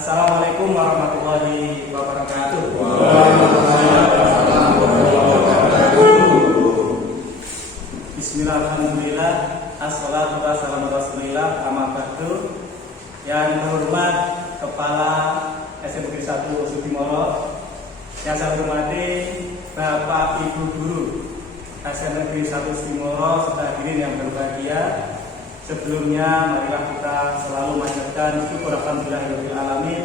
Assalamualaikum warahmatullahi wabarakatuh. Bismillahirrahmanirrahim. Assalatu wassalamu ala rasulillah. Amma ba'du. Yang terhormat Kepala SMP 1 Sudimoro, yang saya hormati Bapak Ibu Guru SMP 1 Sudimoro serta hadirin yang berbahagia. Sebelumnya marilah kita selalu mengucapkan syukur alhamdulillahirabbil alamin.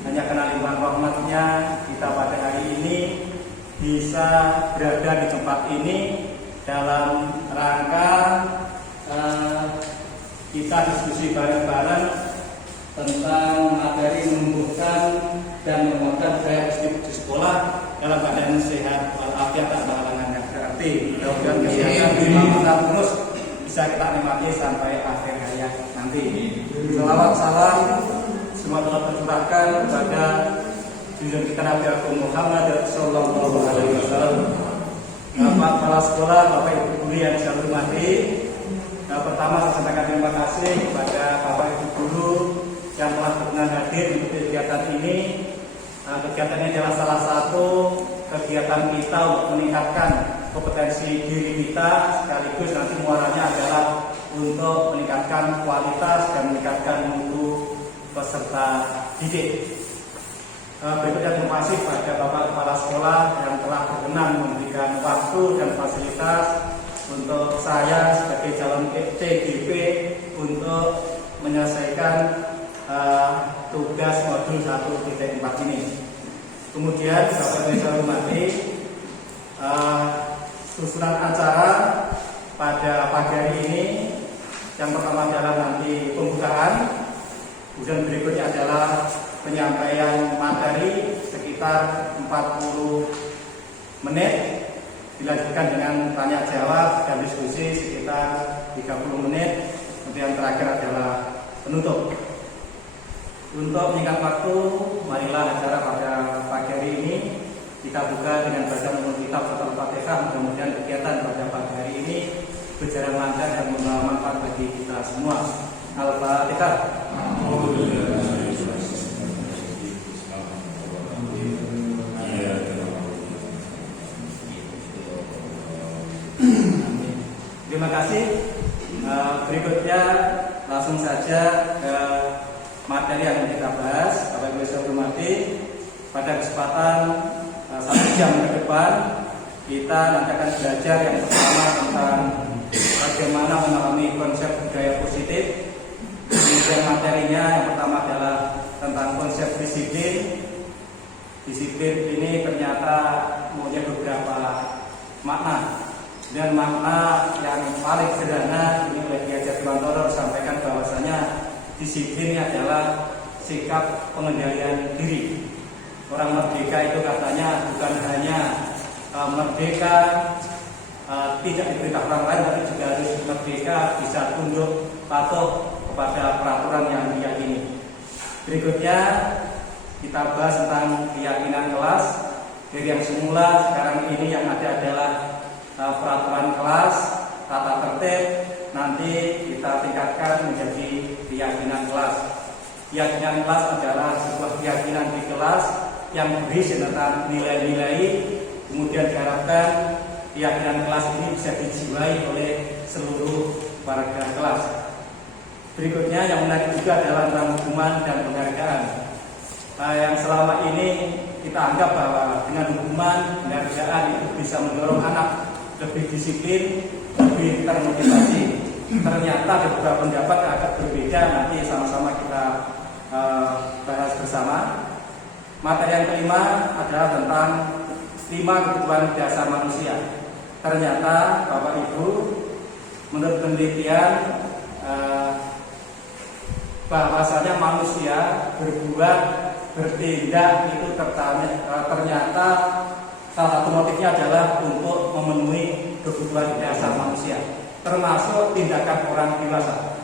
Hanya karena limpahan rahmatnya kita pada hari ini bisa berada di tempat ini dalam rangka kita diskusi bareng-bareng tentang materi menumbuhkan dan menguatkan budaya positif di sekolah dalam keadaan sehat walafiat tak ada halangan yang berarti. Mudah-mudahan kesehatan kita terus bisa kita nikmati sampai akhir hayat nanti. Selawat salam semua telah tercurahkan kepada junjungan kita Nabi Muhammad Sallallahu Alaihi Wasallam. Bapak kepala sekolah, Bapak Ibu guru yang saya hormati, pertama saya sampaikan terima kasih kepada Bapak Ibu guru yang telah berkenan hadir untuk kegiatan ini. Kegiatan ini adalah salah satu kegiatan kita untuk meningkatkan kompetensi diri kita, sekaligus nanti muaranya adalah untuk meningkatkan kualitas dan meningkatkan mutu peserta didik. Berikutnya terima kasih pada Bapak Kepala Sekolah yang telah berkenan memberikan waktu dan fasilitas untuk saya sebagai calon TGP untuk menyelesaikan tugas modul 1.4 ini. Kemudian Bapak Ibu saya hormati, susunan acara pada pagi hari ini yang pertama adalah nanti pembukaan, kemudian berikutnya adalah penyampaian materi sekitar 40 menit, dilanjutkan dengan tanya jawab dan diskusi sekitar 30 menit, kemudian terakhir adalah penutup. Untuk menyingkat waktu, marilah acara pada pagi hari ini kita buka dengan baca menurut kitab surat Al-Fatihah. Mudah-mudahan kegiatan pada pagi hari ini berjalan lancar dan membawa manfaat bagi kita semua. Al-Fatihah. Terima kasih. Berikutnya langsung saja ke materi yang kita bahas. Bapak Ibu saya hormati, pada kesempatan 1 jam ke depan kita nanti akan belajar yang pertama tentang bagaimana memahami konsep budaya positif. Kemudian materinya yang pertama adalah tentang konsep disiplin. Disiplin ini ternyata mempunyai beberapa makna. Dan makna yang paling sederhana ini oleh Kiai Haji Dewantoro sampaikan bahwasanya disiplin adalah sikap pengendalian diri. Orang merdeka itu katanya bukan hanya merdeka tidak diperintah orang lain, tapi juga harus merdeka bisa tunduk patuh kepada peraturan yang diyakini. Berikutnya kita bahas tentang keyakinan kelas. Dari yang semula sekarang ini yang ada adalah peraturan kelas, tata tertib, nanti kita tingkatkan menjadi keyakinan kelas. Keyakinan kelas adalah sebuah keyakinan di kelas yang berisi tentang nilai-nilai, kemudian diharapkan keyakinan kelas ini bisa dijiwai oleh seluruh warga kelas. Berikutnya yang menarik juga adalah tentang hukuman dan penghargaan. Yang selama ini kita anggap bahwa dengan hukuman dan penghargaan itu bisa mendorong anak lebih disiplin, lebih termotivasi. Ternyata ada beberapa pendapat yang agak berbeda, nanti sama-sama kita bahas bersama. Materi yang kelima adalah tentang 5 kebutuhan dasar manusia. Ternyata Bapak Ibu, menurut penelitian bahwasanya manusia berbuat, bertindak itu ternyata salah satu motifnya adalah untuk memenuhi kebutuhan dasar manusia, termasuk tindakan orang dewasa.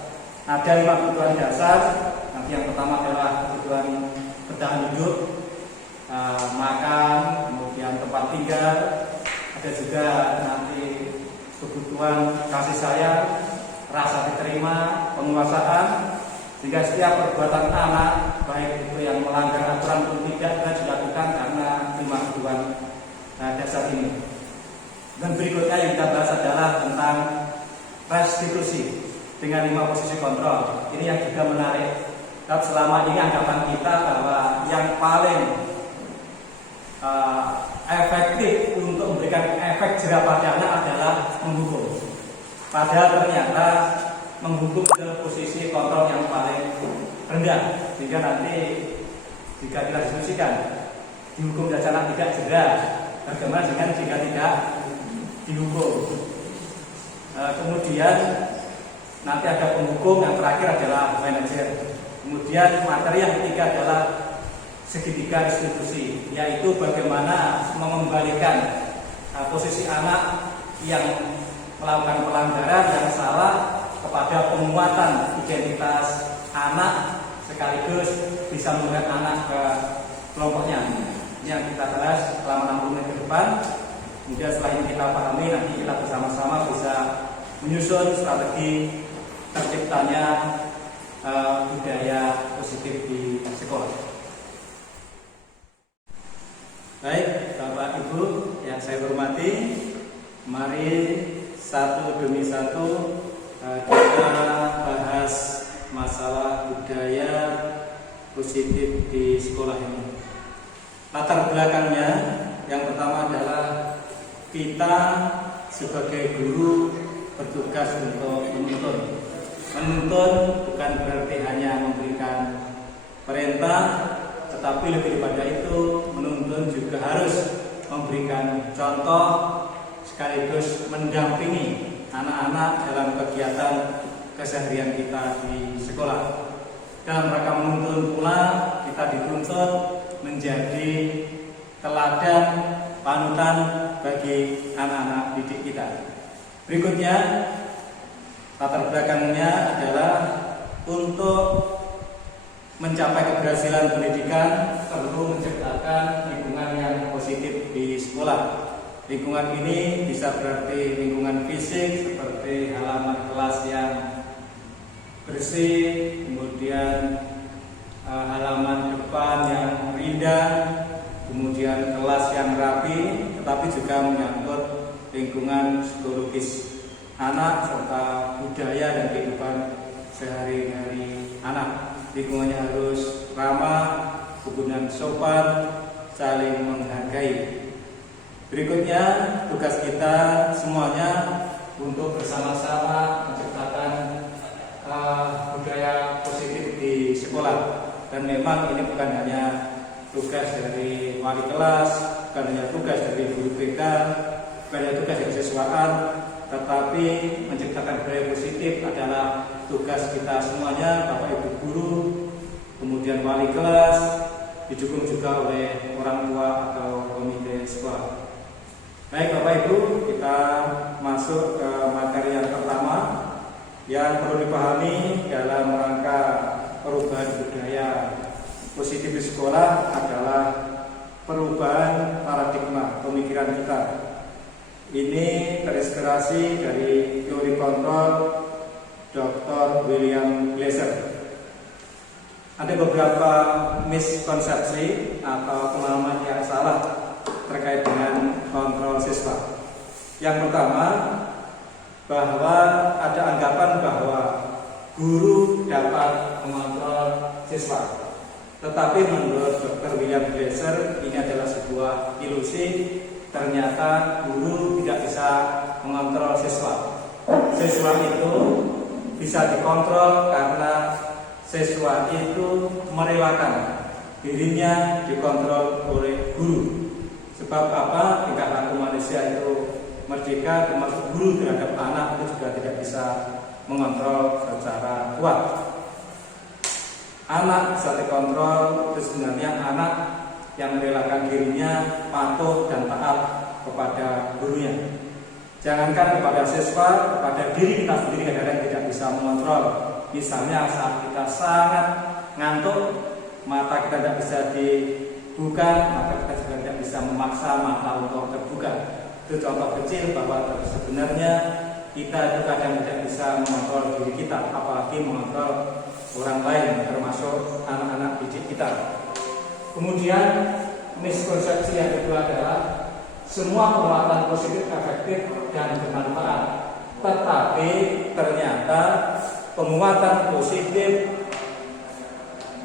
Ada 5 kebutuhan dasar. Nanti yang pertama adalah kebutuhan bertahan hidup, makan, kemudian tempat tinggal. Ada juga nanti kebutuhan kasih sayang, rasa diterima, penguasaan. Sehingga setiap perbuatan anak baik itu yang melanggar aturan pun tidak dilakukan karena kemajuan dasar ini. Dan berikutnya yang kita bahas adalah tentang restitusi dengan 5 posisi kontrol. Ini yang juga menarik. Tapi selama ini anggapan kita bahwa yang paling efektif untuk memberikan efek jerah pada anak adalah menghukum. Padahal ternyata menghukum ke posisi kontrol yang paling rendah, sehingga nanti jika kita diskusikan dihukum saja anak tidak jerah, bagaimana dengan jika tidak dihukum. Kemudian nanti ada penghukum, yang terakhir adalah manajer. Kemudian materi yang ketiga adalah segitiga restitusi, yaitu bagaimana mengembalikan posisi anak yang melakukan pelanggaran yang salah kepada penguatan identitas anak, sekaligus bisa melihat anak ke kelompoknya. Ini yang kita bahas selama 60 menit ke depan. Kemudian setelah ini kita pahami, nanti kita bersama-sama bisa menyusun strategi terciptanya budaya positif di sekolah. Baik, Bapak Ibu yang saya hormati, mari satu demi satu kita bahas masalah budaya positif di sekolah ini. Latar belakangnya yang pertama adalah kita sebagai guru bertugas untuk menuntun. Menuntun bukan berarti hanya memberikan perintah, tetapi lebih daripada itu menuntun juga harus memberikan contoh sekaligus mendampingi anak-anak dalam kegiatan keseharian kita di sekolah. Dalam rangka menuntun pula kita dituntut menjadi teladan panutan bagi anak-anak didik kita. Berikutnya, latar belakangnya adalah untuk mencapai keberhasilan pendidikan perlu menciptakan lingkungan yang positif di sekolah. Lingkungan ini bisa berarti lingkungan fisik seperti halaman kelas yang bersih, kemudian halaman depan yang indah, kemudian kelas yang rapi, tetapi juga menyangkut lingkungan psikologis anak serta budaya dan kehidupan sehari-hari anak. Lingkungannya harus ramah, kemudian sopan, saling menghargai. Berikutnya, tugas kita semuanya untuk bersama-sama menciptakan budaya positif di sekolah. Dan memang ini bukan hanya tugas dari wali kelas, bukan hanya tugas dari guru BK, bukan hanya tugas dari siswaan, tetapi menciptakan budaya positif adalah tugas kita semuanya, Bapak Ibu guru, kemudian wali kelas, didukung juga oleh orang tua atau komite sekolah. Baik Bapak Ibu, kita masuk ke materi yang pertama yang perlu dipahami dalam rangka perubahan budaya positif di sekolah adalah perubahan paradigma pemikiran kita. Ini terinspirasi dari teori kontrol Dr. William Glasser. Ada beberapa miskonsepsi atau pemahaman yang salah terkait dengan kontrol siswa. Yang pertama, bahwa ada anggapan bahwa guru dapat mengontrol siswa. Tetapi menurut Dr. William Glasser ini adalah sebuah ilusi. Ternyata guru tidak bisa mengontrol siswa. Siswa itu bisa dikontrol karena siswa itu merelakan dirinya dikontrol oleh guru. Sebab apa? Tingkah laku manusia itu merdeka, termasuk guru terhadap anak itu juga tidak bisa mengontrol secara kuat. Anak bisa dikontrol, itu sebenarnya anak yang merelakan dirinya patuh dan taat kepada gurunya. Jangankan kepada siswa, kepada diri kita sendiri kadang-kadang tidak bisa mengontrol. Misalnya saat kita sangat ngantuk, mata kita tidak bisa dibuka, maka kita juga tidak bisa memaksa mata untuk terbuka. Itu contoh kecil bahwa sebenarnya kita itu kadang tidak bisa mengontrol diri kita, apalagi mengontrol orang lain, termasuk anak-anak didik kita. Kemudian miskonsepsi yang kedua adalah semua penguatan positif efektif dan bermanfaat, tetapi ternyata penguatan positif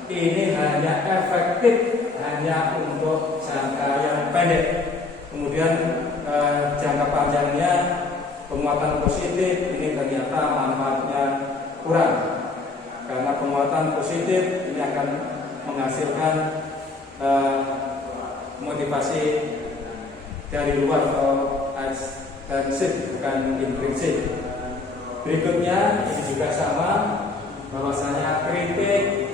ini hanya efektif hanya untuk jangka yang pendek. Kemudian jangka panjangnya penguatan positif ini ternyata manfaatnya kurang, karena penguatan positif ini akan menghasilkan motivasi dari luar atau ekstrinsik, bukan intrinsik. Berikutnya ini juga sama, bahwasanya kritik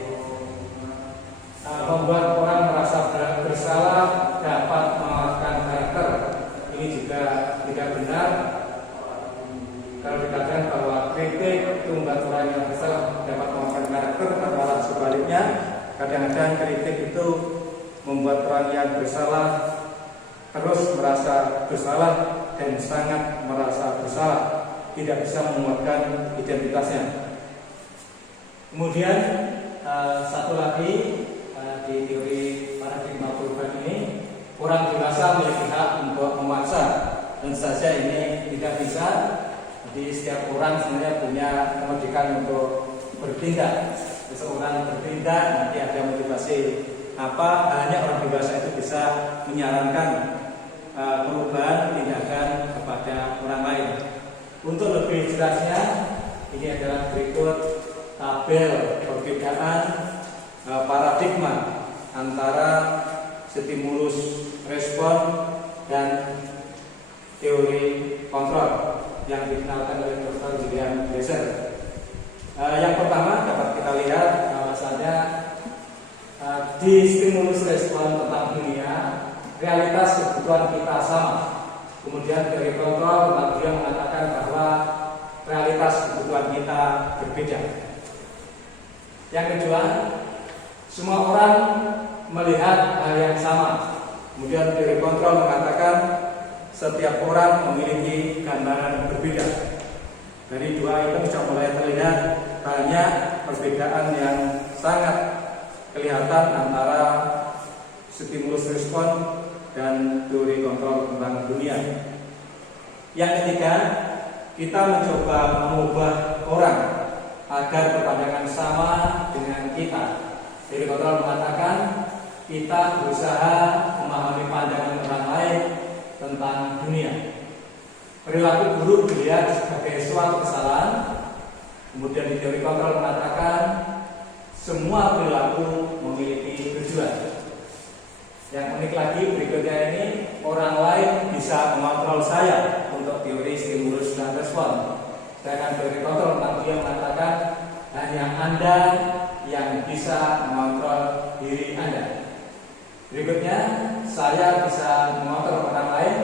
membuat orang merasa bersalah, dapat menguatkan karakter. Ini juga tidak benar. Kalau dikatakan bahwa kritik itu membuat orang yang bersalah dapat menguatkan karakter, malah sebaliknya, kadang-kadang kritik itu membuat orang yang bersalah terus merasa bersalah dan sangat merasa bersalah, tidak bisa menguatkan identitasnya. Kemudian satu lagi di teori paradigma perubahan ini, orang dewasa memiliki hak untuk memaksa, dan saja ini tidak bisa. Jadi setiap orang sebenarnya punya kemerdekaan untuk bertindak. Seseorang bertindak nanti ada motivasi apa, hanya orang dewasa itu bisa menyarankan perubahan tindakan kepada orang lain. Untuk lebih jelasnya, ini adalah berikut tabel perbedaan paradigma antara stimulus respon dan teori kontrol yang dikenalkan oleh Dr. William Glasser. Yang pertama dapat kita lihat bahwasanya di stimulus respon tentang dunia, realitas kebutuhan kita sama. Kemudian teori kontrol tentang dunia mengatakan bahwa realitas kebutuhan kita berbeda. Yang kedua, semua orang melihat hal yang sama. Kemudian teori kontrol mengatakan setiap orang memiliki gambaran berbeda. Dari dua item sudah mulai terlihat banyak perbedaan yang sangat kelihatan antara stimulus respon dan teori kontrol tentang dunia. Yang ketiga, kita mencoba mengubah orang agar berpandangan sama dengan kita. Teori kontrol mengatakan kita berusaha memahami pandangan orang lain tentang dunia. Perilaku buruk dilihat sebagai suatu kesalahan. Kemudian di teori kontrol mengatakan semua perilaku memiliki tujuan. Yang unik lagi berikutnya ini, orang lain bisa mengontrol saya untuk teori stimulus dan respon. Sedangkan teori kontrol tentang dia mengatakan hanya Anda yang bisa mengontrol diri Anda. Berikutnya, saya bisa mengontrol orang lain.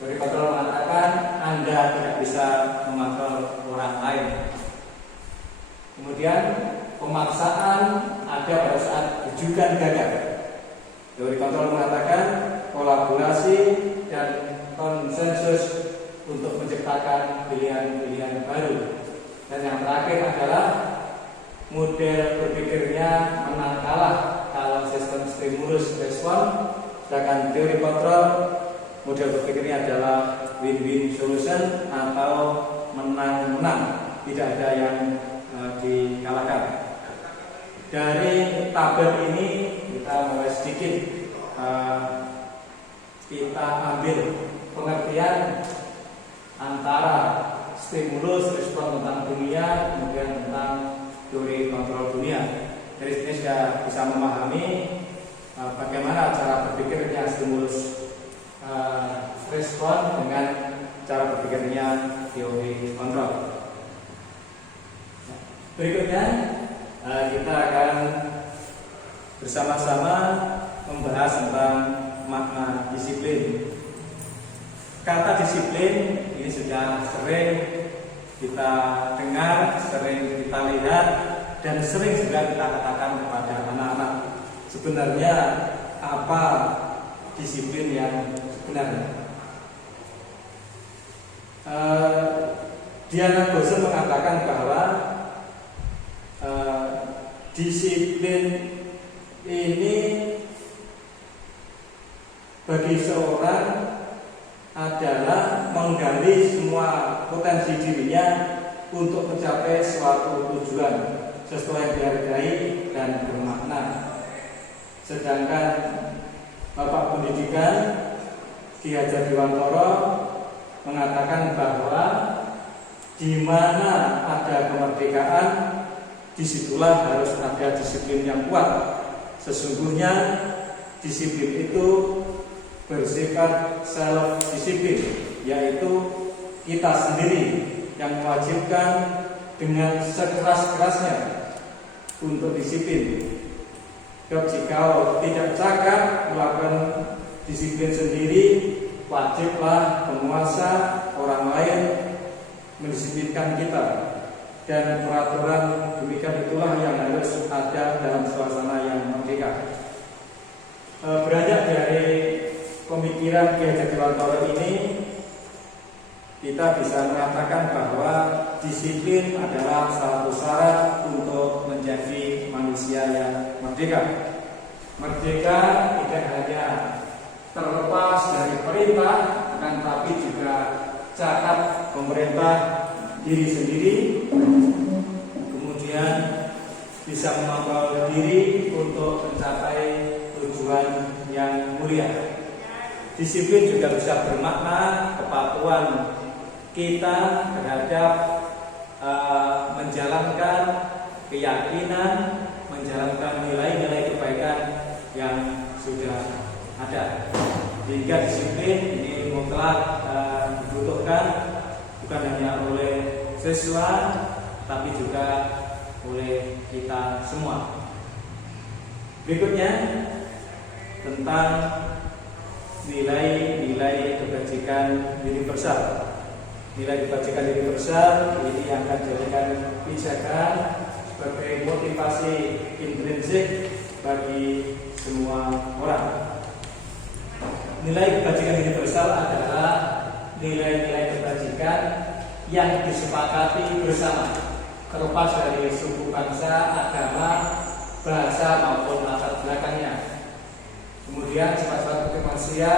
Teori kontrol mengatakan Anda tidak bisa mengontrol orang lain. Kemudian pemaksaan ada pada saat rujukan gagal. Teori kontrol mengatakan kolaborasi dan konsensus untuk menciptakan pilihan-pilihan baru. Dan yang terakhir adalah model berpikirnya menang kalah kalau sistem stimulus respon. Sedangkan teori kontrol model berpikirnya adalah win-win solution atau menang-menang, tidak ada yang dikalahkan. Dari tabel ini kita mulai sedikit kita ambil pengertian antara stimulus respon tentang dunia, kemudian tentang teori kontrol dunia. Dari sini sudah bisa memahami bagaimana cara berpikirnya stimulus respon dengan cara berpikirnya teori kontrol. Berikutnya kita akan bersama-sama membahas tentang makna disiplin. Kata disiplin ini sudah sering kita dengar, sering kita lihat, dan sering juga kita katakan kepada anak-anak. Sebenarnya apa disiplin yang sebenarnya? Diana Gosen mengatakan bahwa disiplin ini bagi seorang adalah menggali semua potensi dirinya untuk mencapai suatu tujuan sesuai dihargai dan bermakna. Sedangkan Bapak Pendidikan Ki Hajar Dewantara mengatakan bahwa di mana ada kemerdekaan, disitulah harus ada disiplin yang kuat. Sesungguhnya disiplin itu bersifat self-disiplin, yaitu kita sendiri yang mewajibkan dengan sekeras-kerasnya untuk disiplin. Jika tidak cakap melakukan disiplin sendiri, wajiblah penguasa orang lain mendisiplinkan kita. Dan peraturan demikian itulah yang harus ada dalam suasana yang merdeka. Beranjak dari pemikiran Ki Hajar Dewantara ini, kita bisa mengatakan bahwa disiplin adalah satu syarat untuk menjadi manusia yang merdeka. Merdeka tidak hanya terlepas dari perintah, akan tapi juga cakap pemerintah diri sendiri, kemudian bisa mengontrol diri untuk mencapai tujuan yang mulia. Disiplin juga bisa bermakna kepatuhan kita terhadap menjalankan keyakinan, menjalankan nilai-nilai kebaikan yang sudah ada. Sehingga disiplin ini mutlak dibutuhkan bukan hanya oleh siswa, tapi juga oleh kita semua. Berikutnya tentang nilai-nilai kebajikan universal. Nilai kebajikan universal ini akan dijadikan pijakan sebagai motivasi intrinsik bagi semua orang. Nilai kebajikan universal adalah nilai-nilai kebajikan yang disepakati bersama, terlepas dari suku, bangsa, agama, bahasa maupun latar belakangnya. Kemudian sifat-sifat manusia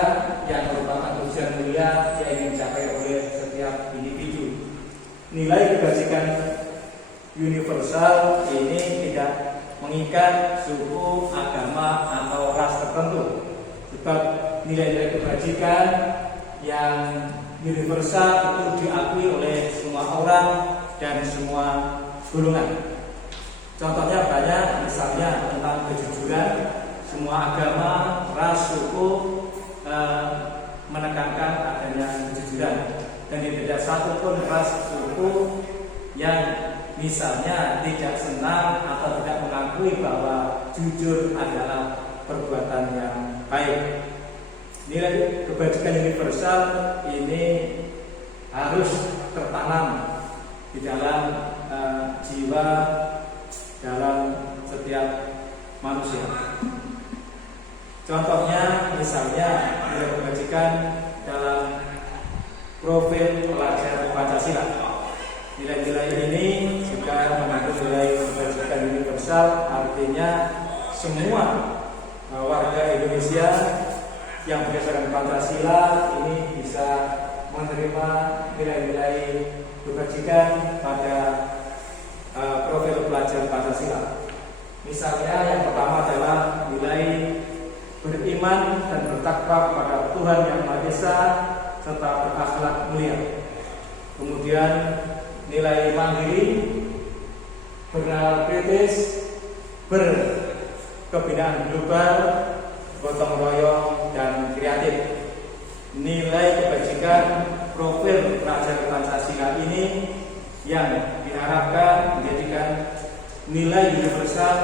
yang merupakan tujuan mulia yang ingin dicapai oleh setiap individu. Nilai kebajikan universal ini tidak mengikat suku, agama, atau ras tertentu. Sebab nilai-nilai kebajikan yang universal itu diakui oleh semua orang dan semua golongan. Contohnya banyak, misalnya tentang kejujuran. Semua agama, ras, suku menekankan adanya kejujuran, dan tidak satu pun ras suku yang misalnya tidak senang atau tidak mengakui bahwa jujur adalah perbuatan yang baik. Nilai kebajikan universal ini harus tertanam di dalam jiwa, dalam setiap manusia. Contohnya misalnya nilai kebajikan dalam profil pelajar Pancasila. Nilai-nilai ini juga mengandung nilai kebajikan universal, artinya semua warga Indonesia yang berdasarkan Pancasila ini bisa menerima nilai-nilai kebajikan pada profil pelajar Pancasila. Misalnya yang pertama adalah nilai beriman dan bertakwa kepada Tuhan Yang Maha Esa serta berakhlak mulia. Kemudian nilai mandiri, bernalar kritis, berkebinaan global, gotong royong, dan kreatif. Nilai kebajikan profil pelajar Pancasila ini yang diharapkan menjadikan nilai universal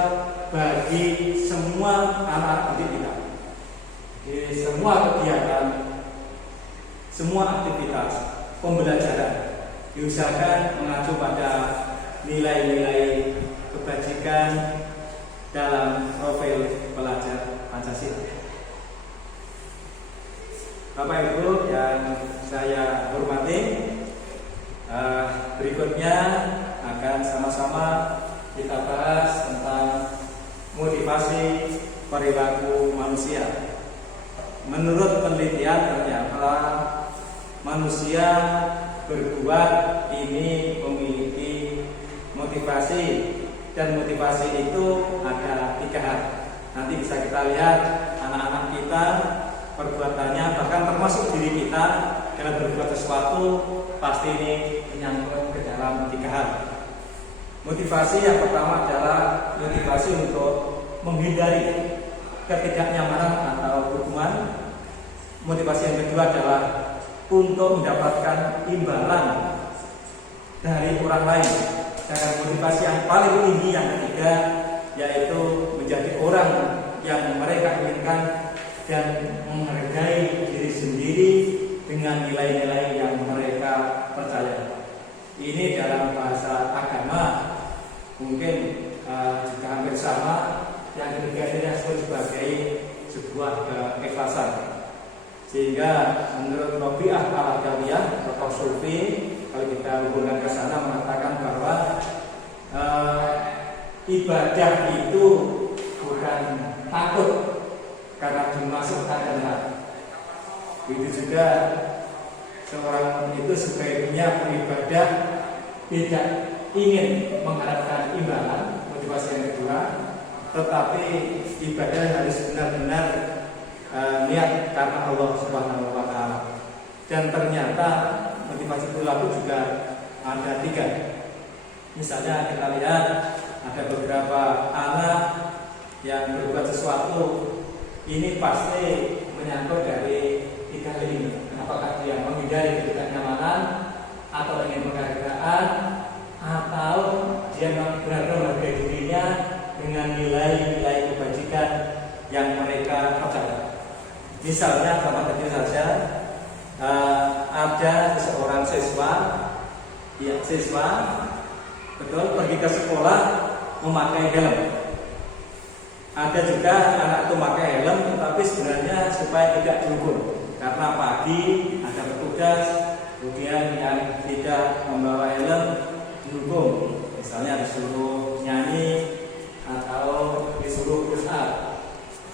bagi semua anak didik kita. Di semua kegiatan, semua aktivitas pembelajaran diusahakan mengacu pada nilai-nilai kebajikan dalam profil pelajar Pancasila. Bapak Ibu yang saya hormati, berikutnya akan sama-sama kita bahas tentang motivasi perilaku manusia. Menurut penelitian ternyata manusia berbuat ini memiliki motivasi, dan motivasi itu ada 3 hal. Nanti bisa kita lihat anak-anak kita perbuatannya, bahkan termasuk diri kita dalam berbuat sesuatu pasti ini menyangkut ke dalam 3 hal. Motivasi yang pertama adalah motivasi untuk menghindari ketidaknyamanan atau hukuman. Motivasi yang kedua adalah untuk mendapatkan imbalan dari orang lain. Dan motivasi yang paling tinggi yang ketiga yaitu menjadi orang yang mereka inginkan dan menghargai diri sendiri dengan nilai-nilai yang mereka percaya. Ini dalam bahasa agama mungkin juga hampir sama. Yang ketiga ini disebut sebagai sebuah keikhlasan. Sehingga menurut Rabi'ah al-Adawiyah atau Sufi, kalau kita hubungkan ke sana, mengatakan bahwa ibadah itu bukan takut karena dimasukkan neraka. Begitu juga seorang itu sebaiknya beribadah tidak ingin mengharapkan imbalan, motivasi yang kedua, tetapi ibadah harus benar-benar niat karena Allah Subhanahu wa Ta'ala. Dan ternyata motivasi perilaku juga ada 3. Misalnya kita lihat ada beberapa anak yang berbuat sesuatu, ini pasti menyangkut dari 3 hal ini. Apakah dia menghindari ketidaknyamanan, atau ingin penghargaan, atau dia benar-benar menghargai dirinya dengan nilai-nilai kebajikan yang mereka percaya. Misalnya contoh kecil saja, ada seorang siswa betul pergi ke sekolah memakai helm. Ada juga anak itu memakai helm, tetapi sebenarnya supaya tidak dihukum, karena pagi ada petugas, kemudian yang tidak membawa helm dihukum, misalnya disuruh nyanyi atau disuruh push up.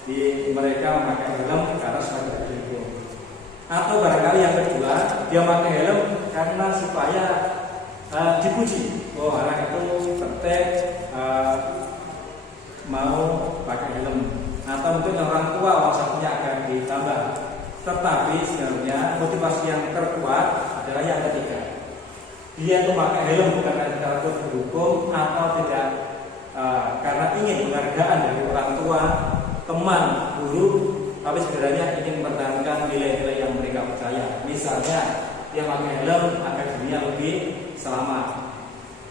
Di mereka memakai helm karena supaya tidak dihukum. Atau barangkali yang kedua, dia memakai helm karena supaya dipuji. Oh, anak itu tertib, mau pakai helm. Atau mungkin orang tua maksudnya akan ditambah. Tetapi sebenarnya motivasi yang terkuat adalah yang ketiga. Dia itu pakai helm bukan karena takut dihukum, atau tidak karena ingin penghargaan dari orang tua, teman, guru, tapi sebenarnya ingin mempertahankan nilai-nilai yang mereka percaya. Misalnya dia pakai helm agar dirinya lebih selamat,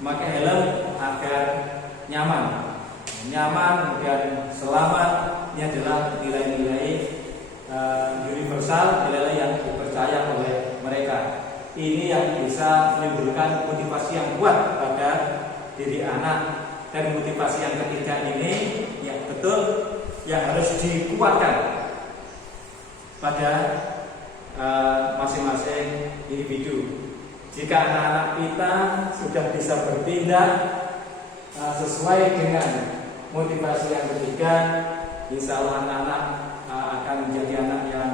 pakai helm agar nyaman dan selamat. Ini adalah nilai-nilai universal, nilai-nilai yang dipercaya oleh mereka. Ini yang bisa menimbulkan motivasi yang kuat pada diri anak. Dan motivasi yang ketiga ini yang betul yang harus dikuatkan pada masing-masing individu. Jika anak-anak kita sudah bisa bertindak sesuai dengan motivasi yang ketiga, insya Allah anak-anak akan menjadi anak yang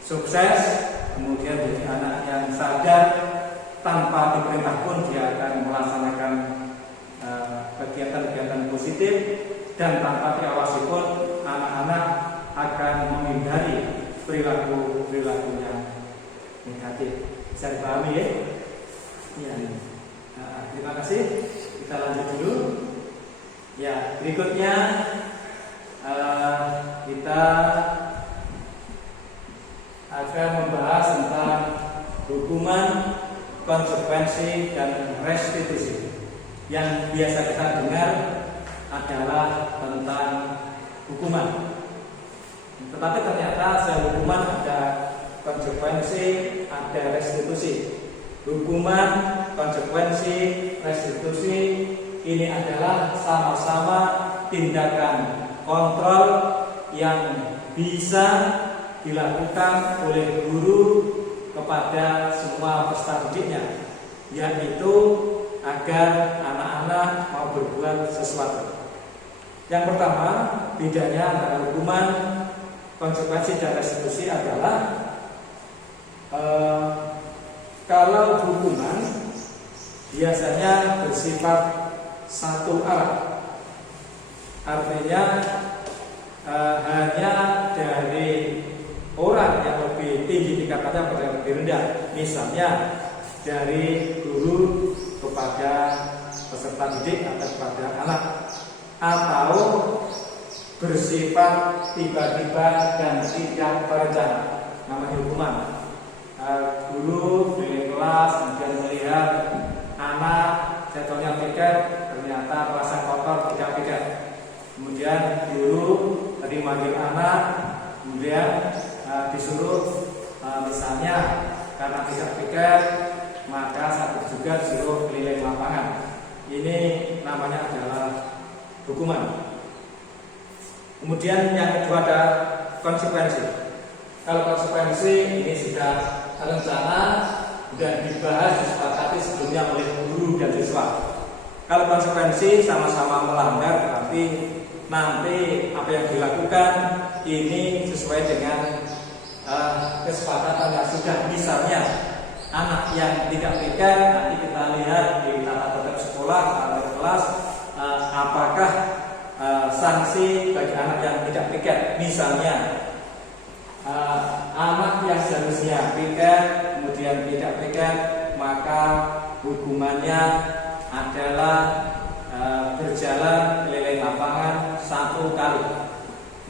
sukses, kemudian menjadi anak yang sadar, tanpa diperintah pun dia akan melaksanakan kegiatan-kegiatan positif, dan tanpa diawasi pun anak-anak akan menghindari perilaku-perilakunya negatif. Bisa dipahami ya? Ya. Terima kasih. Kita lanjut dulu. Ya, berikutnya kita akan membahas tentang hukuman, konsekuensi, dan restitusi. Yang biasa kita dengar adalah tentang hukuman. Tetapi ternyata selain hukuman ada konsekuensi, ada restitusi. Hukuman, konsekuensi, restitusi ini adalah sama-sama tindakan kontrol yang bisa dilakukan oleh guru kepada semua peserta didiknya, yaitu agar anak-anak mau berbuat sesuatu. Yang pertama, bedanya antara hukuman, konsekuensi dan restitusi adalah kalau hukuman biasanya bersifat satu arah, artinya hanya dari orang yang lebih tinggi tingkatannya pada yang lebih rendah, misalnya dari guru kepada peserta didik atau kepada anak, atau bersifat tiba-tiba dan tidak terencana, namanya hukuman. Guru di kelas kemudian melihat anak jatuhnya piket, ternyata terasa kotor tidak piket. Kemudian guru tadi manggil anak, kemudian disuruh misalnya karena tidak piket maka satu juga disuruh keliling lapangan. Ini namanya adalah hukuman. Kemudian yang kedua ada konsekuensi. Kalau konsekuensi ini sudah rencana dan dibahas disepakati sebelumnya oleh guru dan siswa. Kalau konsekuensi sama-sama melanggar, berarti nanti apa yang dilakukan ini sesuai dengan kesepakatan yang sudah. Misalnya anak yang tidak piket, nanti kita lihat di tata tertib sekolah atau kelas apakah sanksi bagi anak yang tidak piket. Misalnya anak yang seharusnya piket kemudian tidak piket, maka hukumannya adalah berjalan keliling lapangan 1 kali.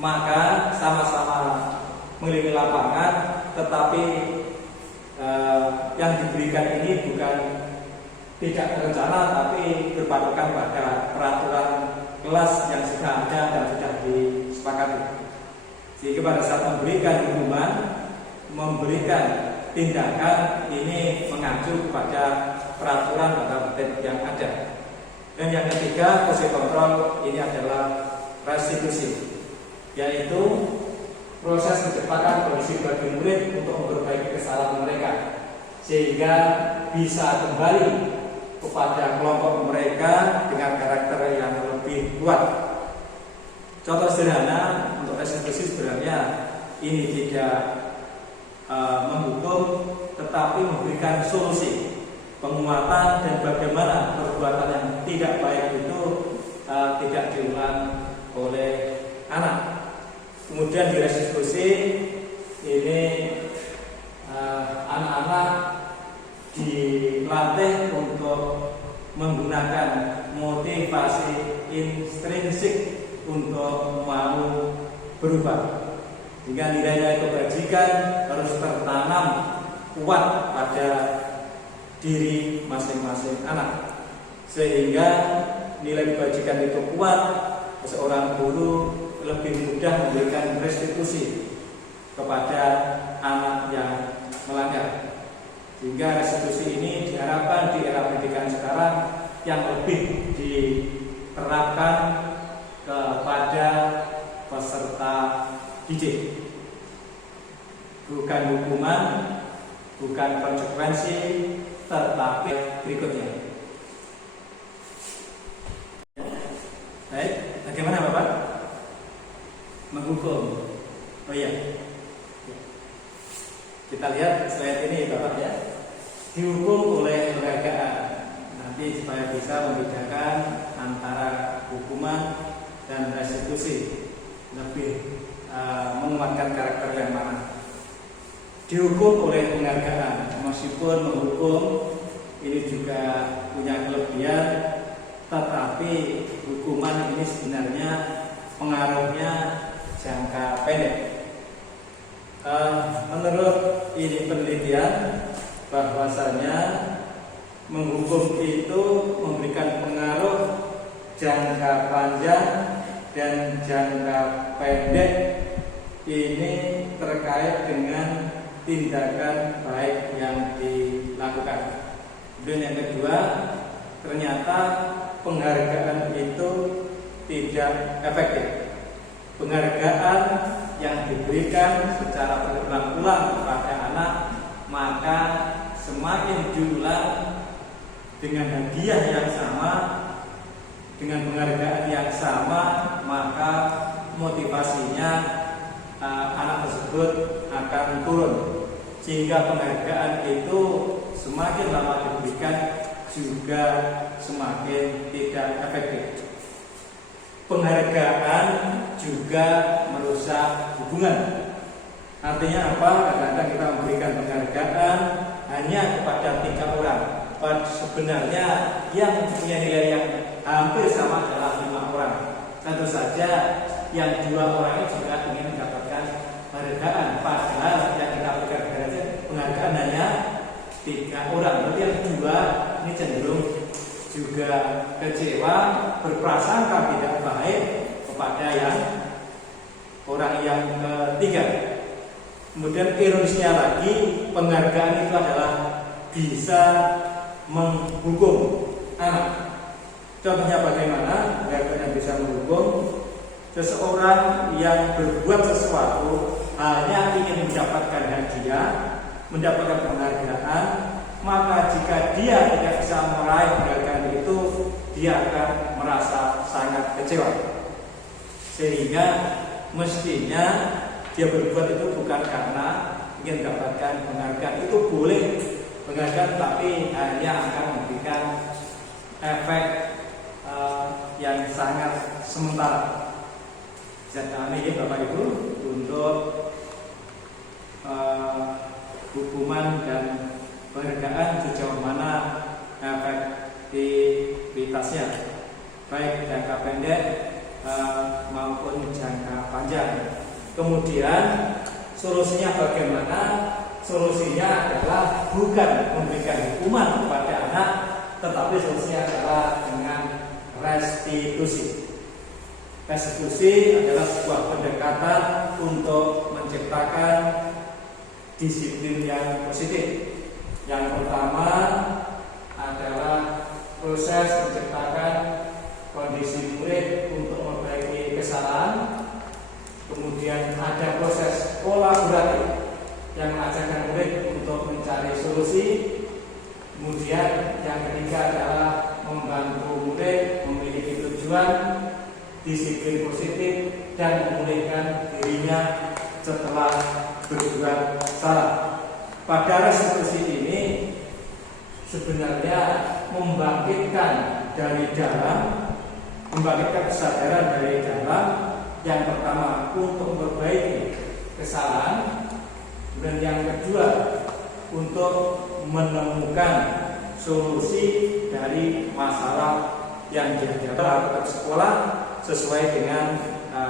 Maka sama-sama mengelilingi lapangan, tetapi yang diberikan ini bukan tidak terencana, tapi berpatokan pada peraturan kelas yang sudah ada dan sudah disepakati. Sehingga pada saat memberikan hukuman, memberikan tindakan ini mengacu kepada peraturan tata tertib yang ada. Dan yang ketiga, fungsi kontrol ini adalah restitusi, yaitu proses menciptakan kondisi bagi murid untuk memperbaiki kesalahan mereka sehingga bisa kembali kepada kelompok mereka dengan karakter yang lebih kuat. Contoh sederhana untuk restitusi sebenarnya ini tidak menghukum, tetapi memberikan solusi penguatan dan bagaimana perbuatan yang tidak baik itu tidak diulang oleh anak. Kemudian di restitusi ini anak-anak dilatih untuk menggunakan motivasi intrinsik untuk mau berubah, hingga nilai-nilai kebajikan harus tertanam kuat pada diri masing-masing anak, sehingga nilai kebajikan itu kuat, seorang guru lebih mudah memberikan restitusi kepada anak yang melanggar. Sehingga restitusi ini diharapkan di era pendidikan sekarang yang lebih diterapkan kepada peserta didik. Bukan hukuman, bukan konsekuensi, tetapi berikutnya. Baik, bagaimana Bapak? Menghukum. Oh iya. Kita lihat slide ini Bapak ya. Dihukum oleh penghargaan. Nanti supaya bisa membedakan antara hukuman dan restitusi, lebih menguatkan karakter yang mana. Dihukum oleh penghargaan, meskipun menghukum ini juga punya kelebihan, tetapi hukuman ini sebenarnya pengaruhnya jangka pendek. Menurut ini penelitian bahwasanya menghukum itu memberikan pengaruh jangka panjang dan jangka pendek ini terkait dengan tindakan baik yang dilakukan. Dan yang kedua, ternyata penghargaan itu tidak efektif. Penghargaan yang diberikan secara berulang-ulang kepada anak, maka semakin diulang dengan hadiah yang sama, dengan penghargaan yang sama, maka motivasinya anak tersebut akan turun, sehingga penghargaan itu semakin lama diberikan juga semakin tidak efektif. Penghargaan juga merusak hubungan. Artinya apa? Kadang-kadang kita memberikan penghargaan hanya kepada 3 orang. Sebenarnya yang punya nilai yang hampir sama adalah 5 orang. Tentu saja yang 2 orang itu juga ingin mendapatkan penghargaan. Padahal yang kita berikan penghargaan hanya 3 orang. Berarti yang 2 ini cenderung juga kecewa, berprasangka tidak baik kepada yang orang yang ketiga. Kemudian ironisnya lagi, penghargaan itu adalah bisa menghukum anak. Contohnya bagaimana penghargaan yang bisa menghukum? Seseorang yang berbuat sesuatu hanya ingin mendapatkan hadiah, mendapatkan penghargaan, maka jika dia tidak bisa meraih penghargaan itu, dia akan merasa sangat kecewa. Sehingga mestinya dia berbuat itu bukan karena ingin mendapatkan penghargaan. Itu boleh penghargaan, tapi hanya akan memberikan efek yang sangat sementara. Ini Bapak Ibu untuk hukuman dan penghargaan sejauh mana efektivitasnya, baik jangka pendek maupun jangka panjang. Kemudian solusinya bagaimana? Solusinya adalah bukan memberikan hukuman kepada anak, tetapi solusinya adalah dengan restitusi. Restitusi adalah sebuah pendekatan untuk menciptakan disiplin yang positif. Yang pertama adalah proses menciptakan kondisi murid untuk memperbaiki kesalahan. Kemudian ada proses kolaboratif yang mengajarkan murid untuk mencari solusi. Kemudian yang ketiga adalah membantu murid memiliki tujuan, disiplin positif, dan memulihkan dirinya setelah berbuat salah. Pada restitusi ini sebenarnya membangkitkan dari dalam, membangkitkan kesadaran dari dalam. Yang pertama untuk memperbaiki kesalahan, dan yang kedua untuk menemukan solusi dari masalah yang dihadapi anak sekolah sesuai dengan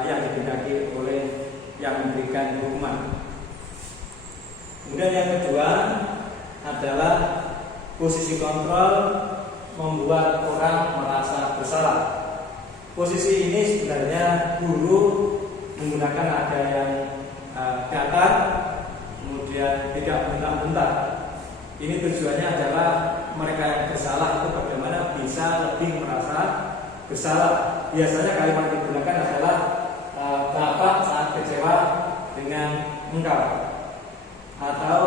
yang dikehendaki oleh yang memberikan hukuman. Kemudian yang kedua adalah posisi kontrol membuat orang merasa bersalah. Posisi ini sebenarnya guru menggunakan ada yang datar, kemudian tidak bentak-bentak. Ini tujuannya adalah mereka yang bersalah itu bagaimana bisa lebih merasa bersalah. Biasanya kalimat yang digunakan adalah Bapak saat kecewa dengan engkau, atau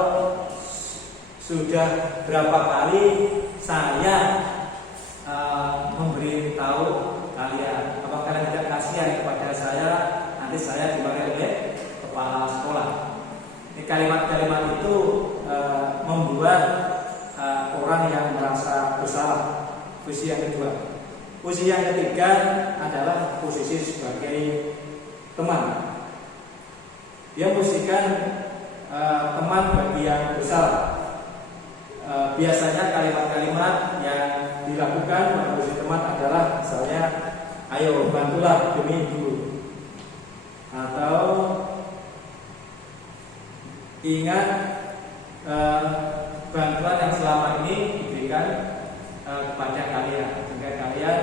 sudah berapa kali saya memberitahu kalian, apakah kalian tidak kasihan kepada saya, nanti saya dimarahi oleh kepala sekolah. Ini kalimat-kalimat itu membuat orang yang merasa bersalah. Posisi yang kedua. Posisi yang ketiga adalah posisi sebagai teman. Dia posisikan teman bagi yang bersalah. Biasanya kalimat-kalimat yang dilakukan pada posisi teman adalah misalnya, ayo bantulah demi guru, atau ingat bantuan yang selama ini diberikan kepada kalian, sehingga kalian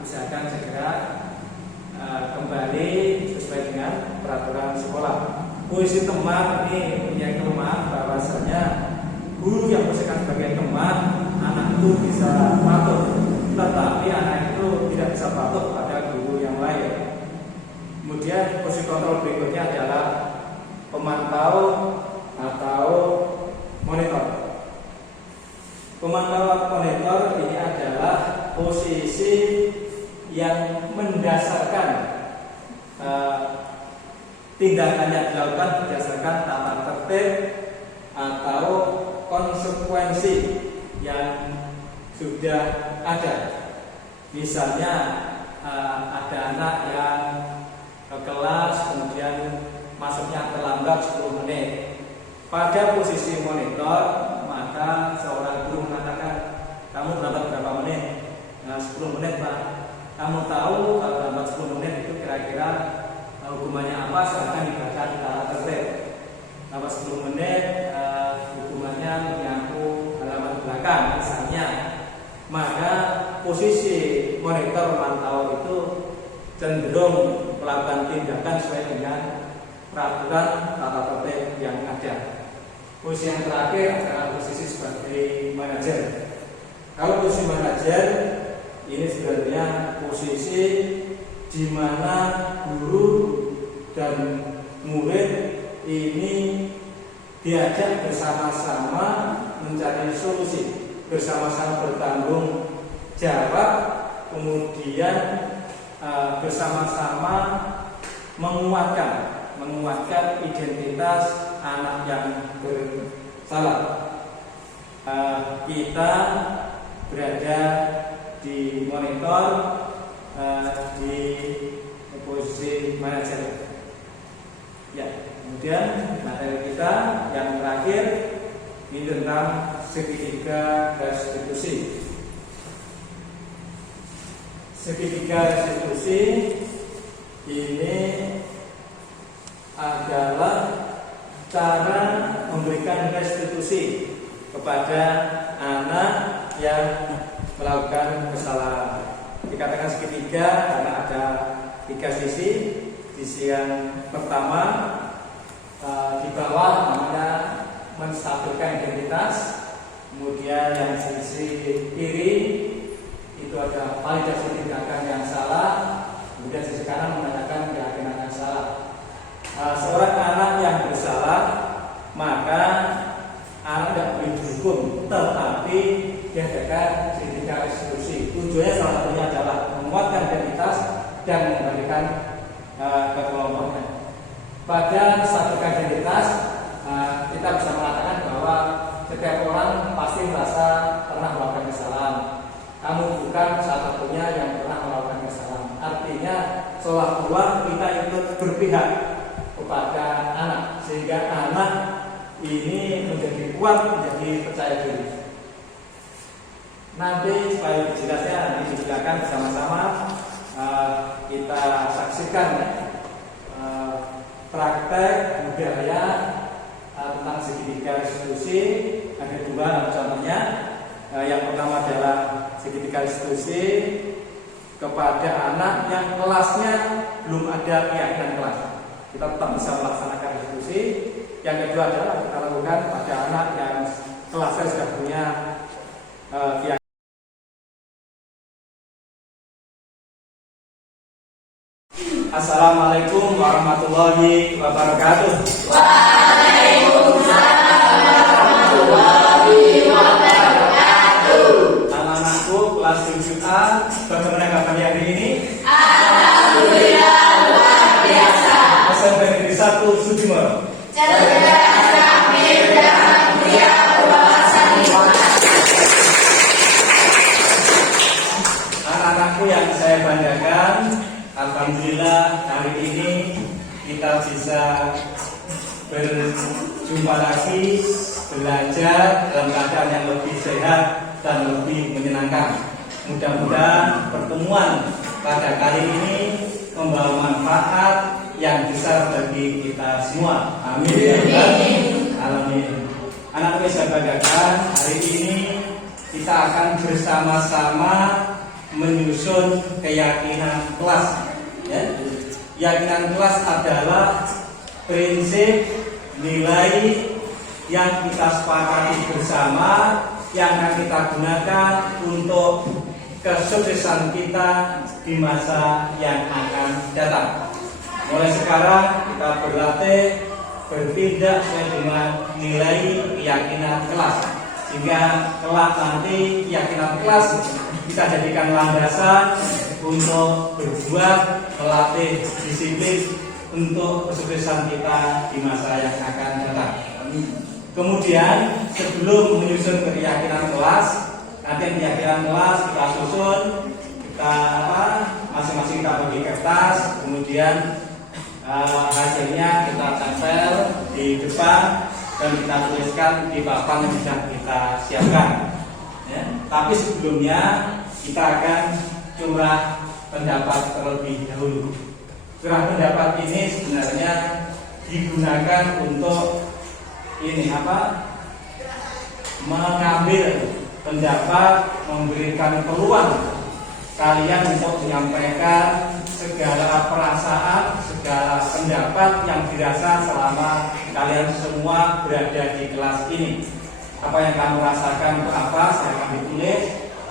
usahakan segera kembali sesuai dengan peraturan sekolah. Posisi teman ini punya kelemahan bahwasanya guru yang posisikan sebagai teman, anak itu bisa patuh, tetapi anak itu tidak bisa patuh pada guru yang lain. Kemudian posisi kontrol berikutnya adalah pemantau atau monitor. Pemantau tindakannya dilakukan berdasarkan tata tertib atau konsekuensi yang sudah ada. Misalnya ada anak yang ke kelas kemudian masuknya terlambat 10 menit. Pada posisi monitor, maka seorang guru mengatakan, kamu terlambat berapa menit? 10 menit Pak. Kamu tahu kalau terlambat 10 menit itu kira-kira hukumannya apa? Silahkan dibaca di tata tertib. Terlambat 10 menit hukumannya menyapu halaman belakang misalnya. Maka posisi monitor mantau itu cenderung melakukan tindakan sesuai dengan peraturan tata tertib yang ada. Posisi yang terakhir adalah posisi sebagai manajer. Kalau posisi manajer ini sebenarnya posisi di mana guru dan murid ini diajak bersama-sama mencari solusi, bersama-sama bertanggung jawab, kemudian bersama-sama menguatkan identitas anak yang bersalah. Kita berada di monitor di posisi manajer. Ya, kemudian materi kita yang terakhir ini tentang segitiga restitusi. Segitiga restitusi ini adalah cara memberikan restitusi kepada anak yang melakukan kesalahan. Dikatakan segitiga karena ada 3 sisi. Sisi yang pertama di bawah namanya menstabilkan identitas. Kemudian yang sisi kiri itu ada validasi tindakan yang salah. Kemudian sisi kanan menyatakan keyakinan yang salah. Seorang anak yang bersalah, maka anak tidak boleh dihukum, tetapi diadakan segitiga restitusi. Tujuannya salah satunya adalah menguatkan identitas dan mengembalikan ke kelompoknya. Pada satu identitas, kita bisa mengatakan bahwa setiap orang pasti merasa pernah melakukan kesalahan. Kamu bukan salah satunya yang pernah melakukan kesalahan. Artinya seolah-olah kita ikut berpihak kepada anak, sehingga anak ini menjadi kuat, menjadi percaya diri. Nanti supaya jelasnya nanti disilakan bersama-sama kita saksikan praktek budaya tentang segitiga restitusi. Ada 2 contohnya. Yang pertama adalah segitiga restitusi kepada anak yang kelasnya belum ada keyakinan kelas. Kita tetap bisa melaksanakan restitusi. Yang kedua adalah kita lakukan pada anak yang kelasnya sudah punya keyakinan. Assalamualaikum warahmatullahi wabarakatuh. Waalaikumsalam warahmatullahi wabarakatuh. Anak-anakku kelas 7A, bagaimana kabarnya hari ini? Alhamdulillah luar biasa. SMP Negeri 1 Sudimoro. Cerdas, cermin, dan mulia wawasan. Anak-anakku yang saya banggakan, alhamdulillah hari ini kita bisa berjumpa lagi, belajar dalam keadaan yang lebih sehat dan lebih menyenangkan. Mudah-mudahan pertemuan pada kali ini membawa manfaat yang besar bagi kita semua. Amin ya rabbal alamin. Anak-anak saya banggakan, hari ini kita akan bersama-sama menyusun keyakinan kelas. Ya. Keyakinan kelas adalah prinsip nilai yang kita sepakati bersama, yang akan kita gunakan untuk kesuksesan kita di masa yang akan datang. Mulai sekarang kita berlatih bertindak sesuai dengan nilai keyakinan kelas, sehingga kelak nanti keyakinan kelas kita jadikan landasan untuk berbuat, melatih disiplin untuk kesuksesan kita di masa yang akan datang. Kemudian sebelum menyusun keyakinan kelas, nanti keyakinan kelas kita susun, kita masing-masing kita bagi kertas, kemudian hasilnya kita tempel di depan dan kita tuliskan di papan yang sudah kita siapkan. Ya. Tapi sebelumnya kita akan curah pendapat terlebih dahulu. Curah pendapat ini sebenarnya digunakan untuk mengambil pendapat, memberikan peluang kalian untuk menyampaikan segala perasaan, segala pendapat yang dirasa selama kalian semua berada di kelas ini. Apa yang kamu rasakan itu apa, silahkan ditulis.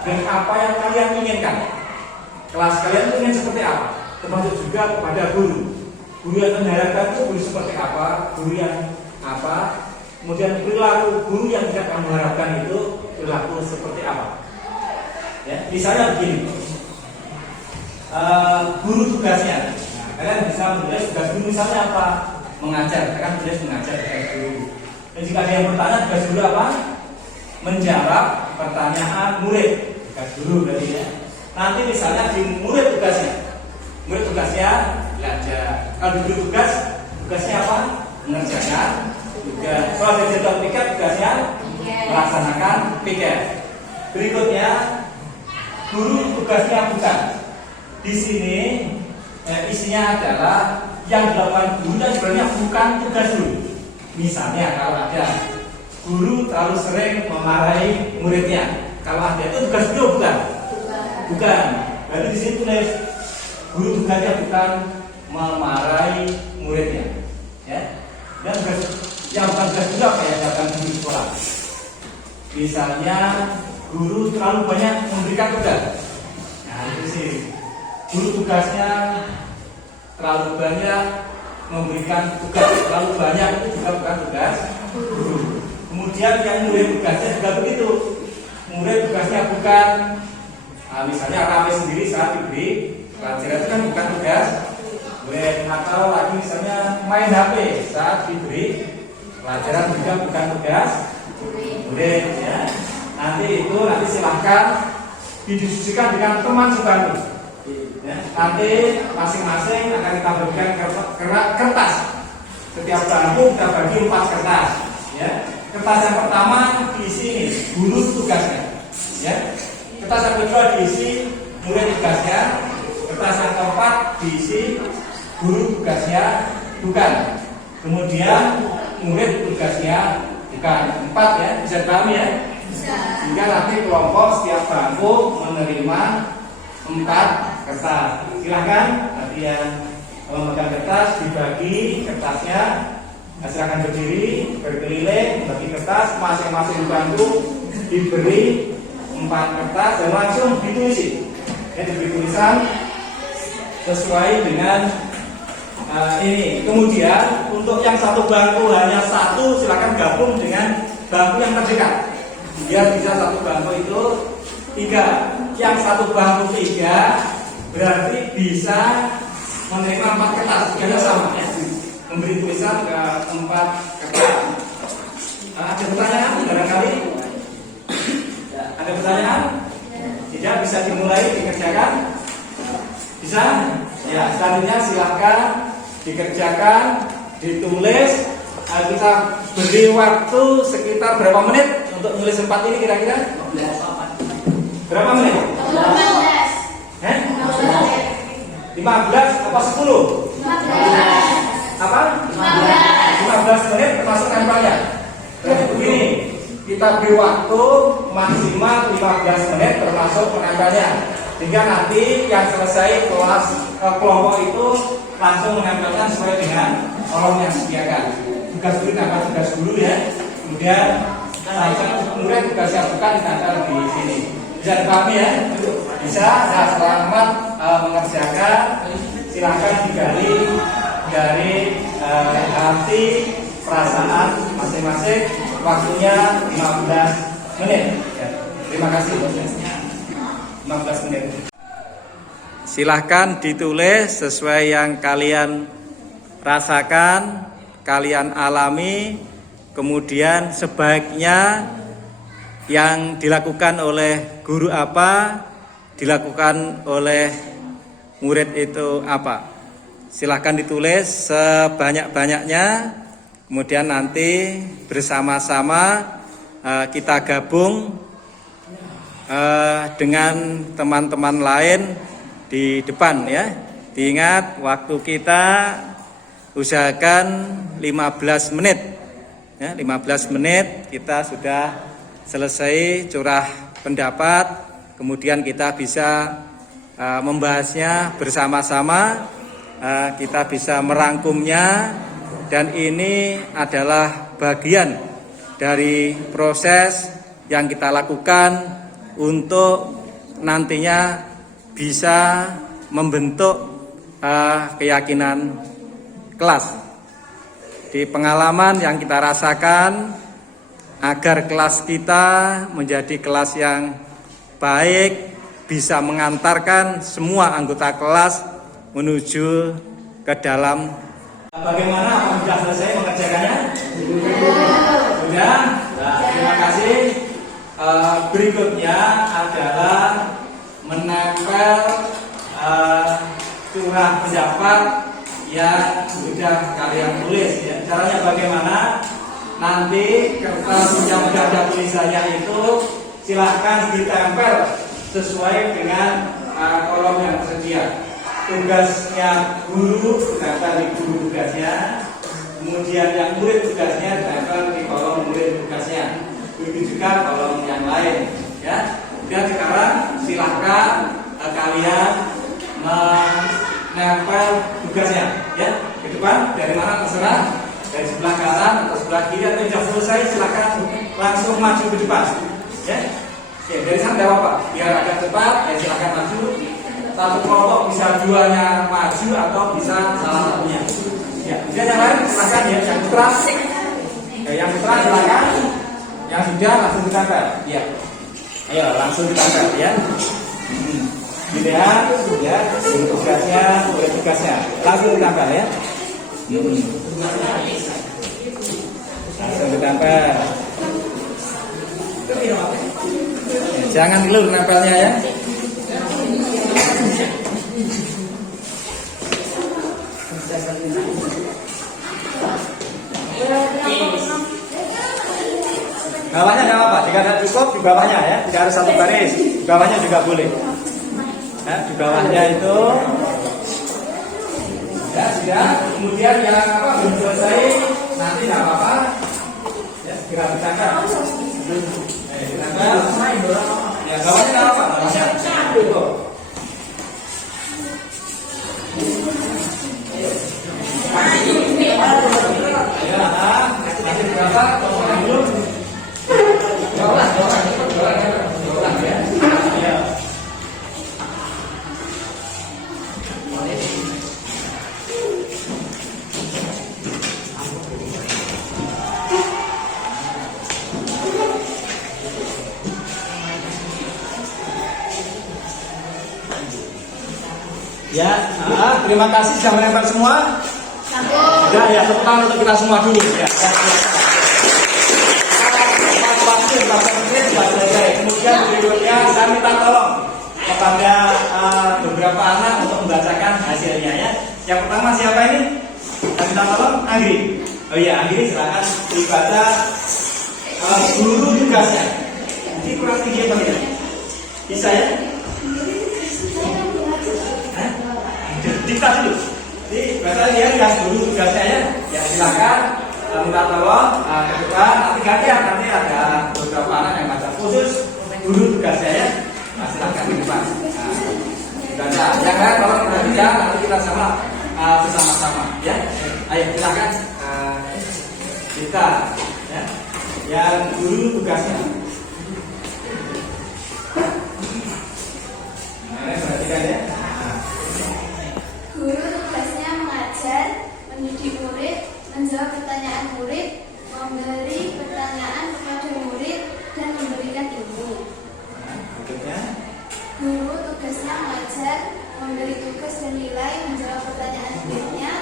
Dan apa yang kalian inginkan, kelas kalian ingin seperti apa, termasuk juga kepada guru. Guru yang mengharapkan itu guru seperti apa, guru yang apa, kemudian perilaku guru yang tidak kamu harapkan itu perilaku seperti apa. Ya, misalnya begini, guru tugasnya, nah, kalian bisa menulis tugas guru misalnya apa, mengajar, kalian tulis mengajar tugas guru. Dan jika ada yang bertanya tugas guru apa, menjawab pertanyaan murid, tugas guru berarti ya. Nanti misalnya di murid tugasnya belajar. Kalau guru tugasnya apa, mengerjakan tugas. Kalau ada jadwal piket tugasnya melaksanakan piket. Berikutnya guru tugasnya bukan. Di sini isinya adalah yang dilakukan guru dan sebenarnya bukan tugas guru. Misalnya kalau ada guru terlalu sering memarahi muridnya, kalau ada itu tugas guru bukan. Lalu di sini tulis guru tugasnya bukan memarahi muridnya. Ya. Dan tugas yang bukan tugas guru apa ya, dalam guru sekolah. Misalnya guru terlalu banyak memberikan tugas. Nah itu sih, guru tugasnya terlalu banyak memberikan tugas, terlalu banyak itu juga bukan tugas guru. Kemudian yang murid tugasnya juga begitu, murid tugasnya bukan, misalnya kami sendiri saat diberi pelajaran itu kan bukan tugas murid, atau lagi misalnya main HP saat diberi pelajaran juga bukan tugas murid ya. Nanti silahkan didiskusikan dengan teman sebangku. Ya, nanti masing-masing akan kita berikan kertas. Setiap bangku kita bagi 4 kertas. Ya. Kertas yang pertama diisi guru tugasnya. Ya. Kertas yang kedua diisi murid tugasnya. Kertas yang keempat diisi guru tugasnya bukan. Kemudian murid tugasnya bukan. 4 ya, bisa dipahami ya? Bisa. Sehingga nanti kelompok setiap bangku menerima 4 kertas. Silahkan nanti yang memegang kertas dibagi kertasnya. Silahkan berdiri berkeliling bagi kertas, masing-masing bangku diberi 4 kertas dan langsung ditulis. Ya, diberi tulisan sesuai dengan ini. Kemudian untuk yang satu bangku hanya 1, silakan gabung dengan bangku yang terdekat. Biar bisa satu bangku itu 3. Yang satu bangku 3 berarti bisa menerima 4 kertas, jika sama ya. Memberi tulisan ke 4 kertas. Ada pertanyaan barangkali? Ya, ada pertanyaan? Tidak, bisa dimulai dikerjakan? Bisa? Ya, selanjutnya silahkan dikerjakan, ditulis. Kita beri waktu sekitar berapa menit untuk nulis 4 ini kira-kira? Berapa menit? 15 apa 10? 15. Apa? 15 menit termasuk tempelnya. Berarti begini, kita beri waktu maksimal 15 menit termasuk penempelnya. Sehingga nanti yang selesai kelas kelompok itu langsung menempelkan sesuai dengan kolom yang disediakan. Tugas guru tambah tugas guru ya. Kemudian murid tugas yang bukan ditempel di sini. Bisa dipahami ya? Bisa. Nah, selamat mengerjakan. Silahkan digali dari hati perasaan masing-masing. Waktunya 15 menit. Ya. Terima kasih. 15 menit. Silahkan ditulis sesuai yang kalian rasakan, kalian alami, kemudian sebaiknya yang dilakukan oleh guru apa, dilakukan oleh murid itu apa. Silahkan ditulis sebanyak-banyaknya, kemudian nanti bersama-sama kita gabung dengan teman-teman lain di depan ya. Diingat waktu kita usahakan 15 menit ya, 15 menit kita sudah selesai curah pendapat, kemudian kita bisa membahasnya bersama-sama, kita bisa merangkumnya, dan ini adalah bagian dari proses yang kita lakukan untuk nantinya bisa membentuk keyakinan kelas. Di pengalaman yang kita rasakan, agar kelas kita menjadi kelas yang baik, bisa mengantarkan semua anggota kelas menuju ke dalam. Bagaimana? Sudah selesai mengerjakannya? Sudah? Nah, terima kasih. Berikutnya adalah menempel curah pendapat yang sudah kalian tulis ya. Caranya bagaimana? Nanti kertas yang sudah ada tulisannya itu silahkan ditempel sesuai dengan kolom yang tersedia. Tugasnya guru ditempel di guru tugasnya, kemudian yang murid tugasnya ditempel di kolom murid tugasnya. Begitu juga kolom yang lain ya. Dan sekarang silahkan kalian menempel tugasnya ya ke depan, dari mana terserah, dari sebelah kanan atau sebelah kiri, atau sudah selesai silahkan langsung maju ke depan ya. Oke, dari sana tidak apa-apa, biar agak cepat ya, silahkan maju. Satu kelompok bisa duanya maju atau bisa salah satunya ya. Kemudian yang lain silahkan ya, yang putra yang putra silahkan, yang sudah langsung ditempel ya. Ayo langsung ditempel ya. Dilihat ya, tugasnya, boleh tugasnya langsung ditempel ya. Langsung ditempel. Jangan dulu nempelnya ya. Bawahnya nggak apa-apa, jika tidak cukup di bawahnya ya, tidak harus satu baris, di bawahnya juga boleh. Ya, di bawahnya itu ya sudah. Kemudian yang belum selesai nanti nggak apa-apa ya, segera ditempel. Ditempel. Ya bawahnya nggak apa-apa, bawahnya cukup. Ya, masih berapa? Dulu. Ya, terima kasih sudah menempel semua. Sudah ya, tepuk tangan untuk kita semua dulu ya. Kemudian berikutnya saya minta tolong kepada beberapa anak untuk membacakan hasilnya ya. Yang pertama siapa ini? Saya minta tolong Agri. Oh iya, Agri silakan dibaca guru tugasnya. Ini kurang tinggi apa tidak? Bisa ya? Diktat dulu. Jadi baca ya guru tugasnya ya. Ya silakan. Minta tolong ke depan, nanti gantian, nanti ada beberapa anak yang baca khusus guru tugasnya ya. Nah, silahkan ke depan. Baca. Yang lain tolong perhatikan, nanti kita sama bersama-sama ya. Ayo silakan kita ya. Yang guru tugasnya. Nah, perhatikan ya. Guru tugasnya mengajar, mendidik murid, menjawab pertanyaan murid, memberi pertanyaan kepada murid, dan memberikan ilmu. Guru tugasnya mengajar, memberi tugas dan nilai, menjawab pertanyaan muridnya,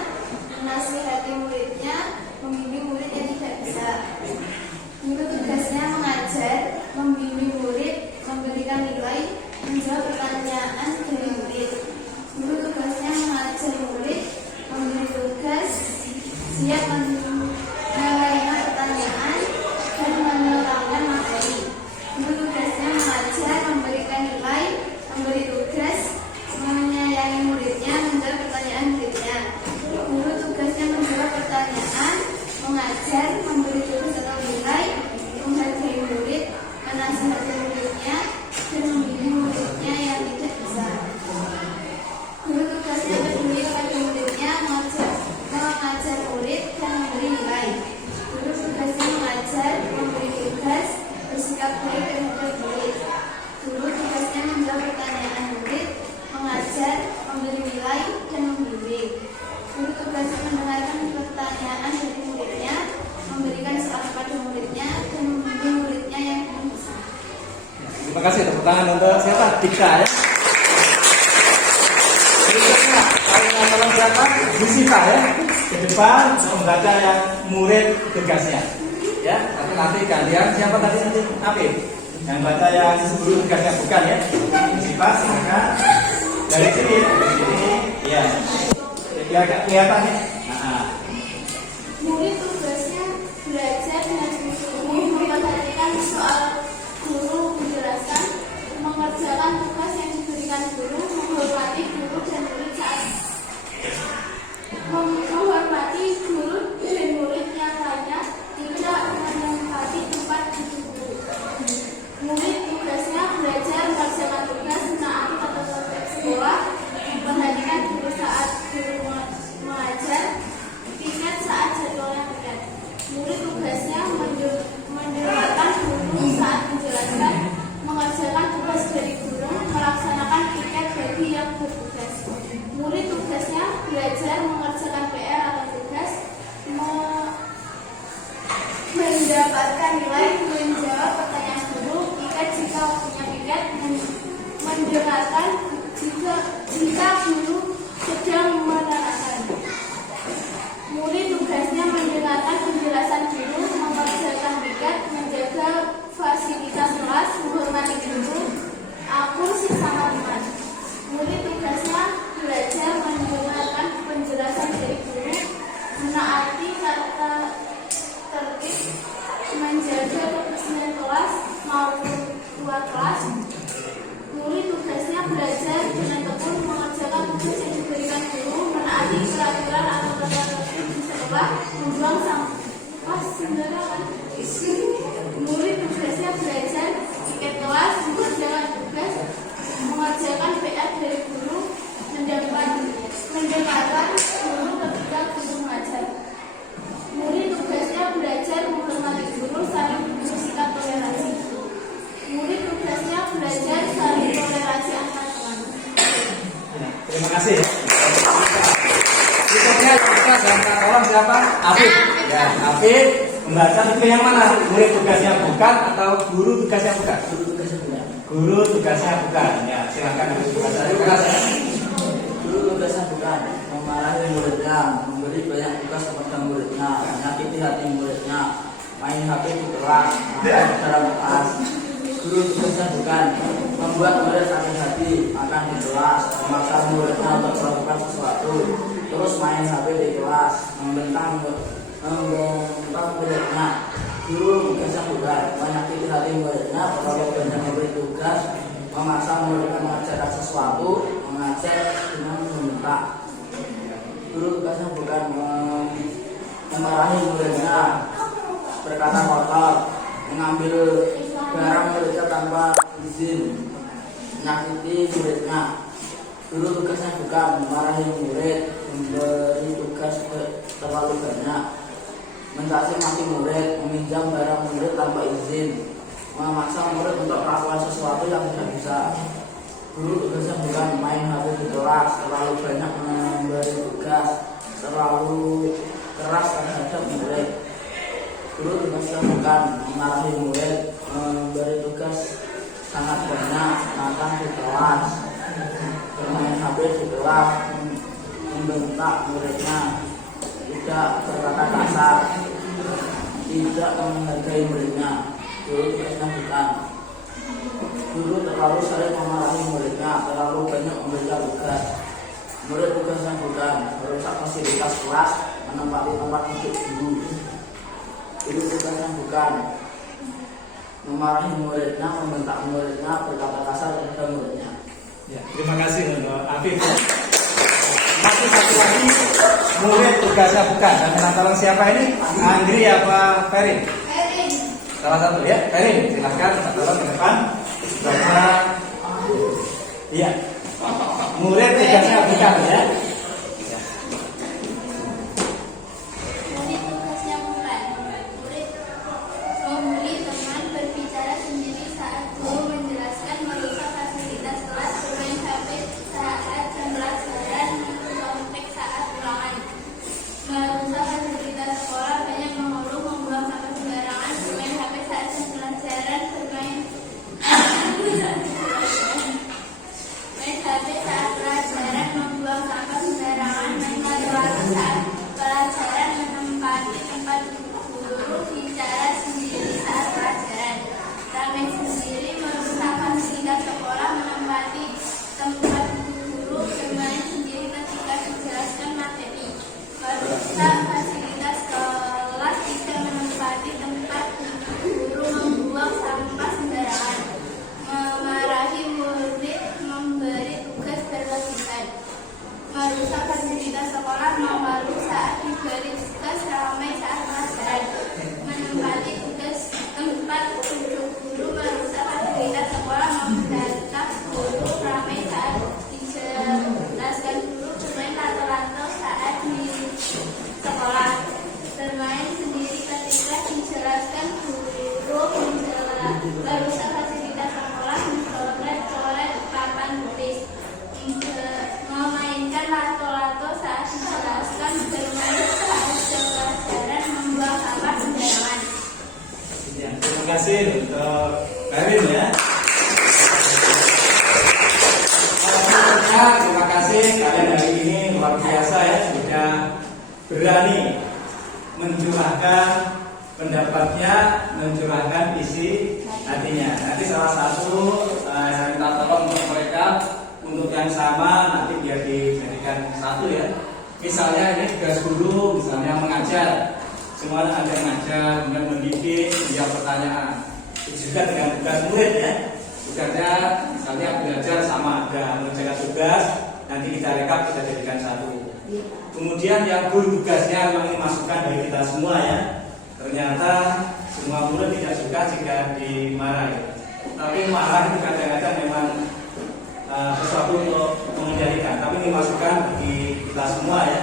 menasihati muridnya, membimbing murid yang tidak bisa. Guru tugasnya mengajar, membimbing murid, memberikan nilai, menjawab pertanyaan dari murid. Guru tugasnya mengajar murid, memberi tugas, siap menerima pertanyaan, dan menerangkan materi. Guru tugasnya mengajar, memberikan nilai, memberi tugas, menyayangi muridnya, menjawab pertanyaan muridnya. Guru tugasnya menjawab pertanyaan, mengajar, memberi tugas atau nilai, menghargai murid, menasihati muridnya, dan membimbing muridnya yang tidak bisa. Guru tugasnya peduli kepada muridnya, mengajar murid, dan memberi nilai. Guru tugasnya mengajar, memberi tugas, bersikap baik terhadap murid. Guru tugasnya menjawab pertanyaan murid, mengajar, memberi nilai, dan membimbing. Guru tugasnya mendengarkan pertanyaan dari muridnya, memberikan soal kepada muridnya, dan membimbing muridnya yang belum bisa. Terima kasih. Tepuk tangan untuk siapa? Diksa ya. Berikutnya, paling tolong siapa? Disipa ya. Ke depan membaca yang murid tugasnya. Ya, tapi nanti kalian siapa tadi nanti? Apip. Yang baca yang guru tugasnya bukan ya. Disipa silakan. Dari sini, ya. Jadi agak kelihatan ya. Nah, Murid tugasnya belajar dengan sungguh-sungguh, memperhatikan soal guru menjelaskan, mengerjakan tugas yang diberikan guru, menghormati guru dan murid saat menghormati guru dan murid yang lainnya, tidak menempati tempat duduk guru. Murid tugasnya belajar mengerjakan tugas, menaati tata tertib sekolah, memperhatikan guru saat guru mengajar, piket saat jadwalnya piket. Murid tugasnya mendengarkan guru saat menjelaskan, mengerjakan tugas dari guru, melaksanakan piket bagi yang bertugas. Murid tugasnya belajar mengerjakan PR atau tugas, mendapatkan nilai, menjawab pertanyaan guru, piket jika waktunya piket, mendengarkan jika guru sedang menerangkan. Murid tugasnya mendengarkan penjelasan guru, mengerjakan piket, menjaga fasilitas kelas, menghormati guru, akur sesama teman. Murid tugasnya belajar mendengarkan penjelasan dari guru, menaati tata tertib, menjaga kebersihan kelas maupun luar kelas. Murid tugasnya belajar dengan tekun mengerjakan tugas yang diberikan guru, menaati peraturan atau tata tertib di sekolah, membuang sampah sembarangan. Murid tugasnya belajar piket kelas, mengerjakan tugas, mengerjakan PR dari guru, mendengarkan guru ketika guru mengajar. Murid tugasnya belajar menghormati guru, saling bersikap toleransi. Murid tugasnya belajar saling toleransi antar teman. terima kasih. Berikutnya kita dan tolong siapa? Apip. Ya, Apip membaca itu yang mana? Murid tugasnya bukan atau guru tugasnya bukan? Guru tugasnya bukan. Ya, silakan guru tugasnya keras ya. Guru tugasnya bukan memarahi muridnya, memberi banyak tugas kepada muridnya, menyakiti hati muridnya, main HP di kelas, makan dalam kelas. Guru tugasnya bukan membuat murid sakit hati, makan di kelas, memaksa muridnya untuk melakukan sesuatu, terus main HP di kelas, membentang muridnya. Guru tugasnya bukan menyakiti hati muridnya, terlalu banyak memberi tugas, memaksa muridnya mengerjakan sesuatu, mengajar dengan membentak. Guru tugasnya bukan memarahi muridnya, berkata kotor, mengambil barang muridnya tanpa izin, menyakiti muridnya. Guru tugasnya bukan memarahi murid, memberi tugas terlalu banyak, mencaci maki murid, meminjam barang murid tanpa izin, memaksa murid untuk melakukan sesuatu yang tidak bisa. Guru tugasnya bukan main HP di kelas, terlalu banyak memberi tugas, terlalu keras terhadap murid. Guru tugasnya bukan memarahi murid, memberi tugas sangat banyak, makan di kelas, bermain HP di kelas, membentak muridnya. tidak berkata kasar, tidak menghargai muridnya. Guru tugasnya bukan. Guru terlalu sering memarahi muridnya, terlalu banyak memberikan tugas. Murid tugasnya bukan merusak fasilitas kelas, menempati tempat duduk guru. Guru tugasnya bukan memarahi muridnya, membentak muridnya, berkata kasar kepada muridnya. Ya, terima kasih untuk Afif. Masih satu lagi, murid tugasnya bukan. Dan tolong siapa ini? Andri apa Ferin? Erin. Salah satu ya, Ferin. Silahkan tolong ke depan. Bapak. Iya. Murid tugasnya bukan ya. Murid tugasnya bukan. Murid membuli teman, berbicara sendiri saat guru menjelaskan, merusak fasilitas kelas, bermain HP saat jam pelajaran, mencontek saat ulangan, merusak fasilitas sekolah, banyak mengeluh, membuang sampah sembarangan, bermain HP saat jam pelajaran, main HP saat pelajaran, membuang sampah sembarangan, main lato-lato saat pelajaran, menempati tempat duduk guru, bicara sendiri saat pelajaran, ramai sendiri, merusak fasilitas sekolah, menempati tempat duduk guru, bermain sendiri ketika dijelaskan materi, merusak fasilitas kelas, tidak menempati tempat duduk guru, membuang sampah sembarangan, memarahi murid, memberi tugas berlebihan, merusak fasilitas sekolah, memalu saat diberi tugas, ramai saat pelajaran, menempati tugas tempat duduk guru, merusak fasilitas sekolah, membentak guru, ramai saat dijelaskan guru, bermain lato-lato saat di sekolah, bermain sendiri ketika dijelaskan guru, merusak fasilitas sekolah, mencoret-coret papan tulis, memainkan lato-lato saat dijelaskan, bermain saat jam pelajaran, membuang sampah sembarangan. Ya, terima kasih untuk Ferin ya. Terima kasih kalian hari ini luar biasa ya, sudah berani mencurahkan pendapatnya, mencurahkan isi hatinya. Nanti salah satu saya minta tolong untuk mereka untuk yang sama nanti biar dijadikan satu ya. Misalnya ini tugas guru, misalnya mengajar, semuanya ada mengajar, kemudian mendidik, menjawab pertanyaan. Itu juga dengan tugas murid ya. Tugasnya misalnya belajar sama ada mengerjakan tugas, nanti kita rekap kita jadikan satu. Kemudian yang guru tugasnya memang ini masukan dari kita semua ya. Ternyata semua murid tidak suka jika dimarahi. Tapi marah itu kadang-kadang memang sesuatu untuk mengendalikan. Tapi ini masukan bagi kita semua ya.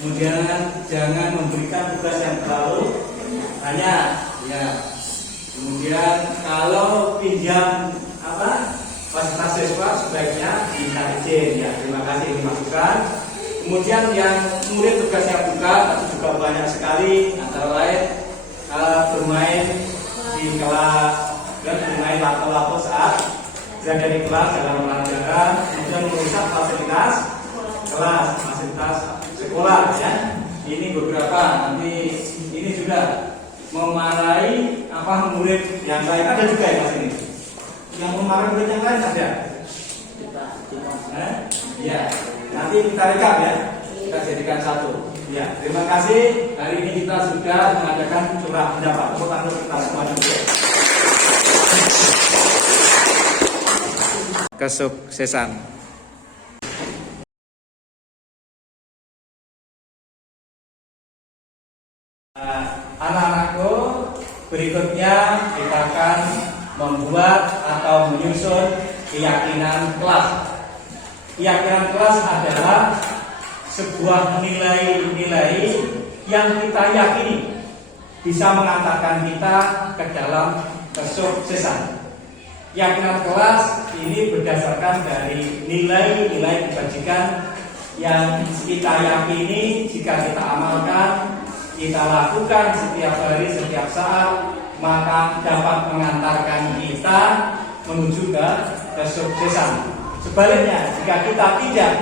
Kemudian jangan memberikan tugas yang terlalu banyak ya. Kemudian kalau pinjam fasilitas siswa sebaiknya minta izin ya. Terima kasih ini masukan. Kemudian yang murid tugasnya buka tapi juga banyak sekali, antara lain bermain di kelas dan bermain lato-lato saat berada di kelas dalam pelajaran, kemudian merusak fasilitas kelas, fasilitas sekolah ya. Ini beberapa, nanti ini juga memarahi murid yang lain ada juga ya Mas ini. Yang memarahi murid yang lain ada? Ya, nanti kita rekap ya, kita jadikan satu. Ya, terima kasih. Hari ini kita sudah mengadakan curah pendapat. Tepuk tangan kita semua juga. Kesuksesan. Anak-anakku, berikutnya kita akan membuat atau menyusun keyakinan kelas. Keyakinan kelas adalah sebuah nilai-nilai yang kita yakini bisa mengantarkan kita ke dalam kesuksesan. Keyakinan kelas ini berdasarkan dari nilai-nilai kebajikan yang kita yakini jika kita amalkan, kita lakukan setiap hari, setiap saat, maka dapat mengantarkan kita menuju ke kesuksesan. Sebaliknya, jika kita tidak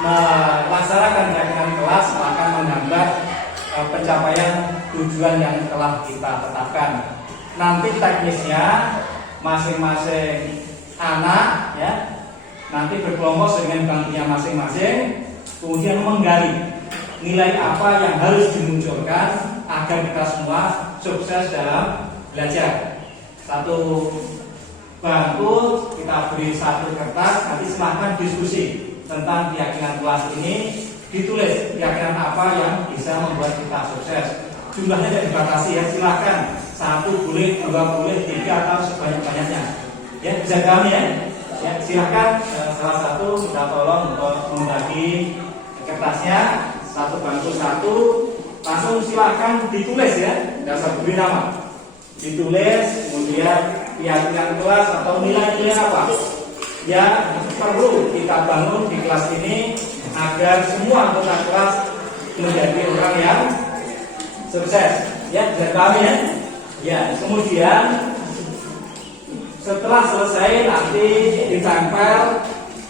melaksanakan keyakinan kelas, akan menghambat pencapaian tujuan yang telah kita tetapkan. Nanti teknisnya masing-masing anak ya nanti berkelompok dengan bangkunya masing-masing, kemudian menggali nilai apa yang harus dimunculkan agar kita semua sukses dalam belajar. Satu bangku kita beri satu kertas, nanti silahkan diskusi tentang keyakinan kelas ini, ditulis keyakinan apa yang bisa membuat kita sukses. Jumlahnya tidak dibatasi ya, silahkan 1 boleh, 2 boleh, 3 atau sebanyak-banyaknya. Ya, bisa kami ya. Ya, silahkan salah satu kita tolong untuk membagi kertasnya, satu bangku satu, langsung silahkan ditulis ya, tidak usah beri nama. Ditulis, kemudian keyakinan kelas atau nilai-nilai apa ya perlu kita bangun di kelas ini agar semua anggota kelas menjadi orang yang sukses. Ya, bisa kami ya. Ya, kemudian setelah selesai nanti ditempel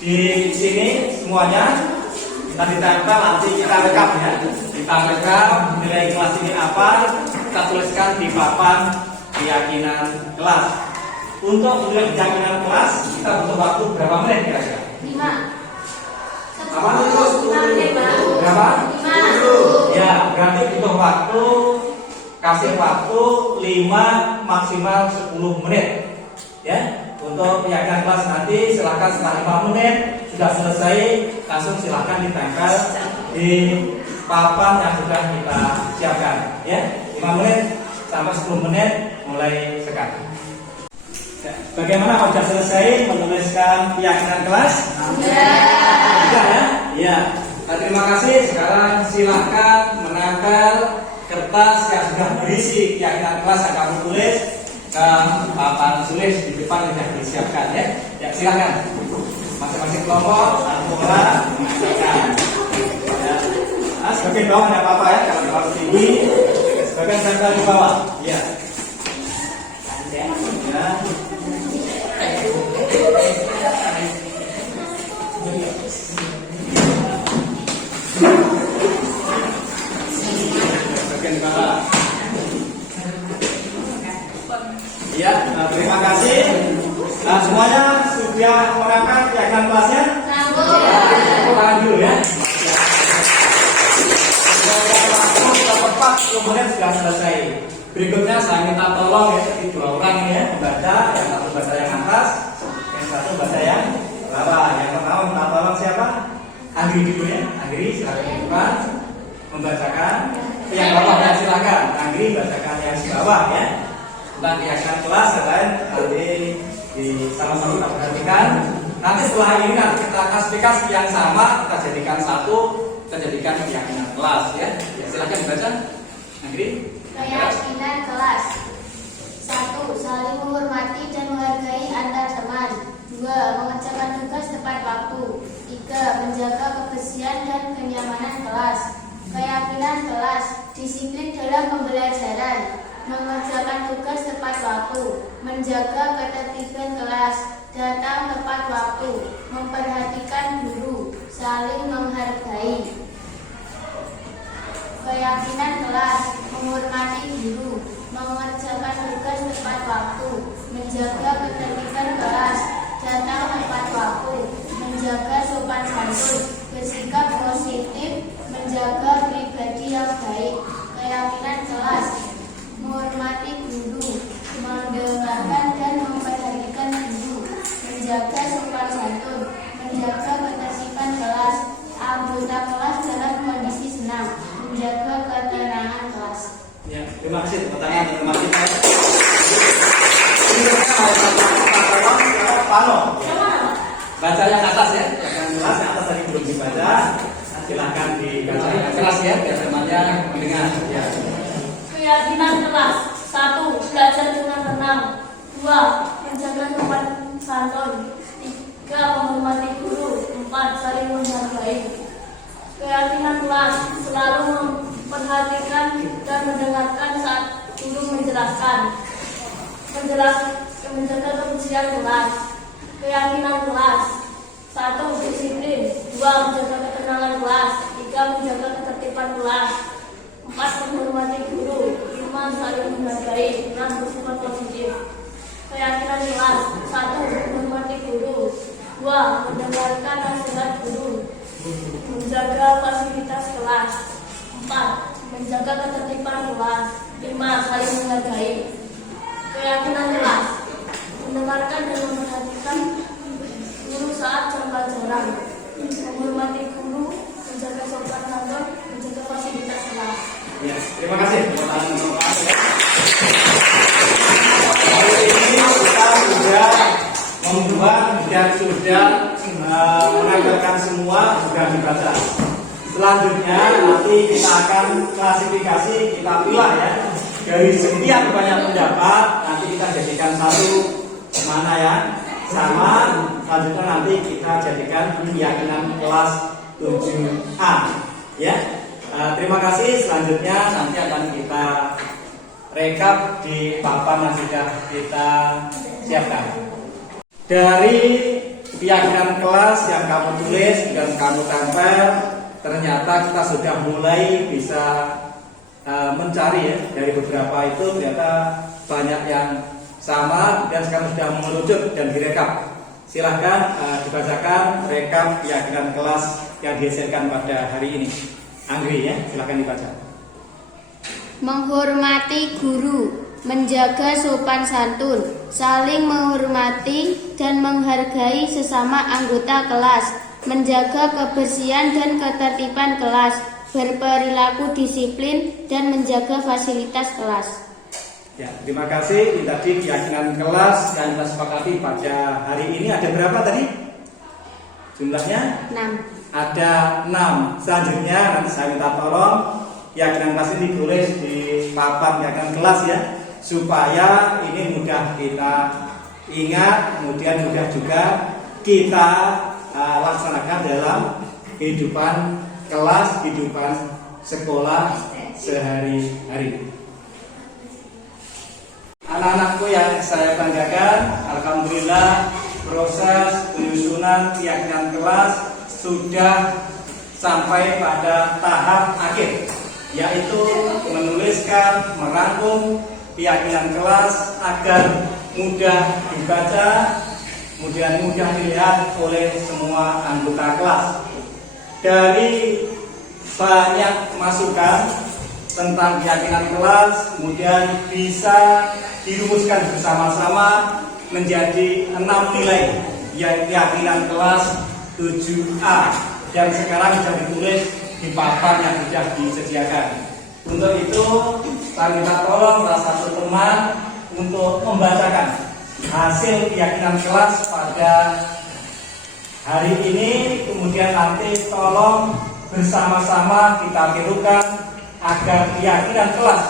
di sini semuanya. Kita ditempel, nanti kita rekap ya. Kita rekap nilai kelas ini apa, kita tuliskan di papan keyakinan kelas. Untuk menulis keyakinan kelas kita butuh waktu berapa menit kira-kira? 5. Apa? 5 menit, Pak. Berapa? 5. Ya, berarti butuh waktu, kasih waktu 5 maksimal 10 menit. Ya, untuk keyakinan kelas nanti silakan setelah 5 menit sudah selesai, langsung silakan ditempel di papan yang sudah kita siapkan. Ya, 5 menit sampai 10 menit mulai sekarang. Ya, bagaimana kalau sudah selesai menuliskan keyakinan kelas? Sudah ya? Ya. Nah, terima kasih. Sekarang silakan menempel kertas yang sudah berisi keyakinan kelas yang kamu tulis ke papan tulis di depan yang sudah disiapkan ya. Ya, silakan. Masing-masing kelompok satu orang menempelkan. Ya. Nah, sebagian bawah tidak apa-apa ya, kalau harus tinggi, sebagian tempel di bawah. Ya. Ya. Bagian bawah. Ya, terima kasih. Nah, semuanya sudah menangkap keyakinan kelasnya? Tangan dulu ya. Sudah tepat, kemudian sudah selesai. Berikutnya saya minta tolong ya, jadi 2 orang ini ya, membaca, yang satu baca yang atas, yang satu baca yang bawah. Yang pertama minta tolong siapa? Andri dulu ya, Andri silakan di depan membacakan. Yang bawah ya silakan, Andri bacakan yang di bawah ya. Tentang keyakinan kelas dan lain nanti di sama-sama kita perhatikan. Nanti setelah ini nanti kita klasifikasi yang sama, kita jadikan satu, kita jadikan keyakinan kelas ya. Ya silakan dibaca, Andri. Keyakinan kelas. 1. Saling menghormati dan menghargai antar teman. 2. Mengerjakan tugas tepat waktu. 3. Menjaga kebersihan dan kenyamanan kelas. Keyakinan kelas. Disiplin dalam pembelajaran. Mengerjakan tugas tepat waktu. Menjaga ketertiban kelas. Datang tepat waktu. Memperhatikan guru. Saling menghargai. Keyakinan kelas. Menghormati guru, mengerjakan tugas tepat waktu, menjaga ketertiban kelas, datang tepat waktu, menjaga sopan santun, bersikap positif, menjaga pribadi yang baik. Keyakinan kelas. Menghormati guru, mendengarkan dan memperhatikan guru, menjaga sopan santun, menjaga ketertiban kelas, anggota kelas dalam kondisi senang, menjaga ketenangan kelas. Ya, terima kasih tepuk tangan, terima kasih. Pano. Baca yang atas ya, yang kelas yang atas tadi belum dibaca. Silahkan dibaca yang kelas ya, biar temannya mendengar. Ya. Keyakinan kelas. 1. Belajar dengan tenang. 2. Menjaga sopan santun. 3. Menghormati guru. 4. Saling menghargai. Keyakinan kelas. Selalu memperhatikan dan mendengarkan saat guru menjelaskan. Menjaga kebersihan kelas. Keyakinan kelas. 1. Disiplin. 2. Menjaga ketenangan kelas. 3. Menjaga ketertiban kelas. 4. Menghormati guru. 5. Saling menghargai. 6. Bersifat positif. Keyakinan kelas. 1. Menghormati guru. 2. Mendengarkan nasihat guru. Menjaga fasilitas kelas. 4. Menjaga ketertiban kelas. 5. Saling menghargai. Keyakinan kelas. Mendengarkan dan memperhatikan guru saat jam pelajaran. Menghormati guru. Menjaga sopan santun. Menjaga fasilitas kelas. Ya, terima kasih. Hari ini kita sudah membuat dan sudah menempelkan semua sudah dibaca. Selanjutnya nanti kita akan klasifikasi, kita pilih ya dari sekian banyak pendapat. Nanti kita jadikan satu mana ya sama. Selanjutnya nanti kita jadikan keyakinan kelas 7A ya. Terima kasih. Selanjutnya nanti akan kita rekap di papan yang sudah kita siapkan. Dari keyakinan kelas yang kamu tulis dan kamu tempel, ternyata kita sudah mulai bisa mencari ya, dari beberapa itu ternyata banyak yang sama dan sekarang sudah mengerucut dan direkap. Silahkan dibacakan rekap keyakinan kelas yang dihasilkan pada hari ini. Anggri ya, silahkan dibaca. Menghormati guru, menjaga sopan santun, saling menghormati dan menghargai sesama anggota kelas, menjaga kebersihan dan ketertiban kelas, berperilaku disiplin dan menjaga fasilitas kelas. Ya, terima kasih. Ini tadi keyakinan kelas yang kita sepakati pada hari ini. Ada berapa tadi? Jumlahnya? 6. Ada 6. Selanjutnya nanti saya minta tolong keyakinan kelas ini ditulis di papan keyakinan kelas ya, supaya ini mudah kita ingat, kemudian mudah juga kita laksanakan dalam kehidupan kelas, kehidupan sekolah sehari-hari. Anak-anakku yang saya banggakan, alhamdulillah proses penyusunan keyakinan kelas sudah sampai pada tahap akhir, yaitu menuliskan, merangkum keyakinan kelas agar mudah dibaca, kemudian mudah dilihat oleh semua anggota kelas. Dari banyak masukan tentang keyakinan kelas, kemudian bisa dirumuskan bersama-sama menjadi 6 nilai yang keyakinan kelas 7A yang sekarang sudah ditulis di papan yang sudah disediakan. Untuk itu saya minta tolong salah satu teman untuk membacakan hasil keyakinan kelas pada hari ini, kemudian nanti tolong bersama-sama kita tirukan agar keyakinan kelas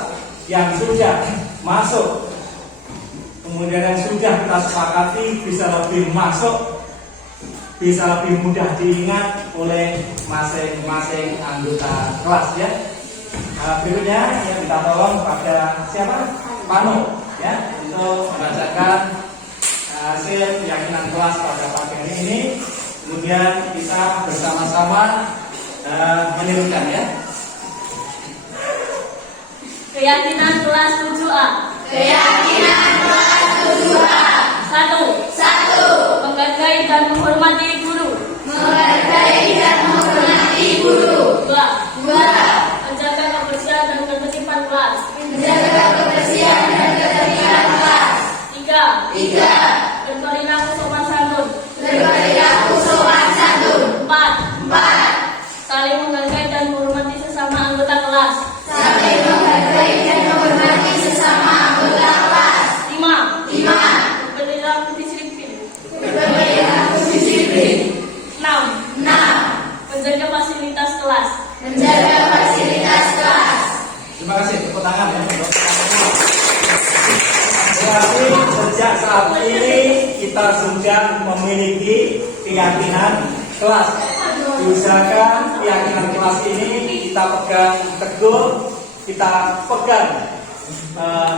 yang sudah masuk, kemudian yang sudah kita sepakati bisa lebih masuk, bisa lebih mudah diingat oleh masing-masing anggota kelas ya. Berikutnya yang kita tolong pada siapa? Pano ya, untuk membacakan hasil keyakinan kelas pada pagi hari ini. Kemudian kita bersama-sama menirukan ya. Keyakinan kelas 7A. Keyakinan kelas 7A. 1. Menghargai dan menghormati guru. Menghargai dan menghormati guru. 2. 2. Menjaga kebersihan dan ketertiban kelas. Menjaga kebersihan dan ketertiban kelas. 3. 3. Berperilaku sopan santun. Berperilaku sopan santun. 4. 4. Saling menghargai dan menghormati sesama anggota kelas. Saling menghargai dan menghormati sesama anggota kelas. 5. 5. Berperilaku disiplin. Berperilaku disiplin. 6. 6. Menjaga fasilitas kelas. Menjaga fasilitas kelas. Terima kasih, tepuk tangan ya untuk teman-teman. Berarti sejak saat ini kita sudah memiliki keyakinan kelas. Diusahakan keyakinan kelas ini kita pegang teguh, kita pegang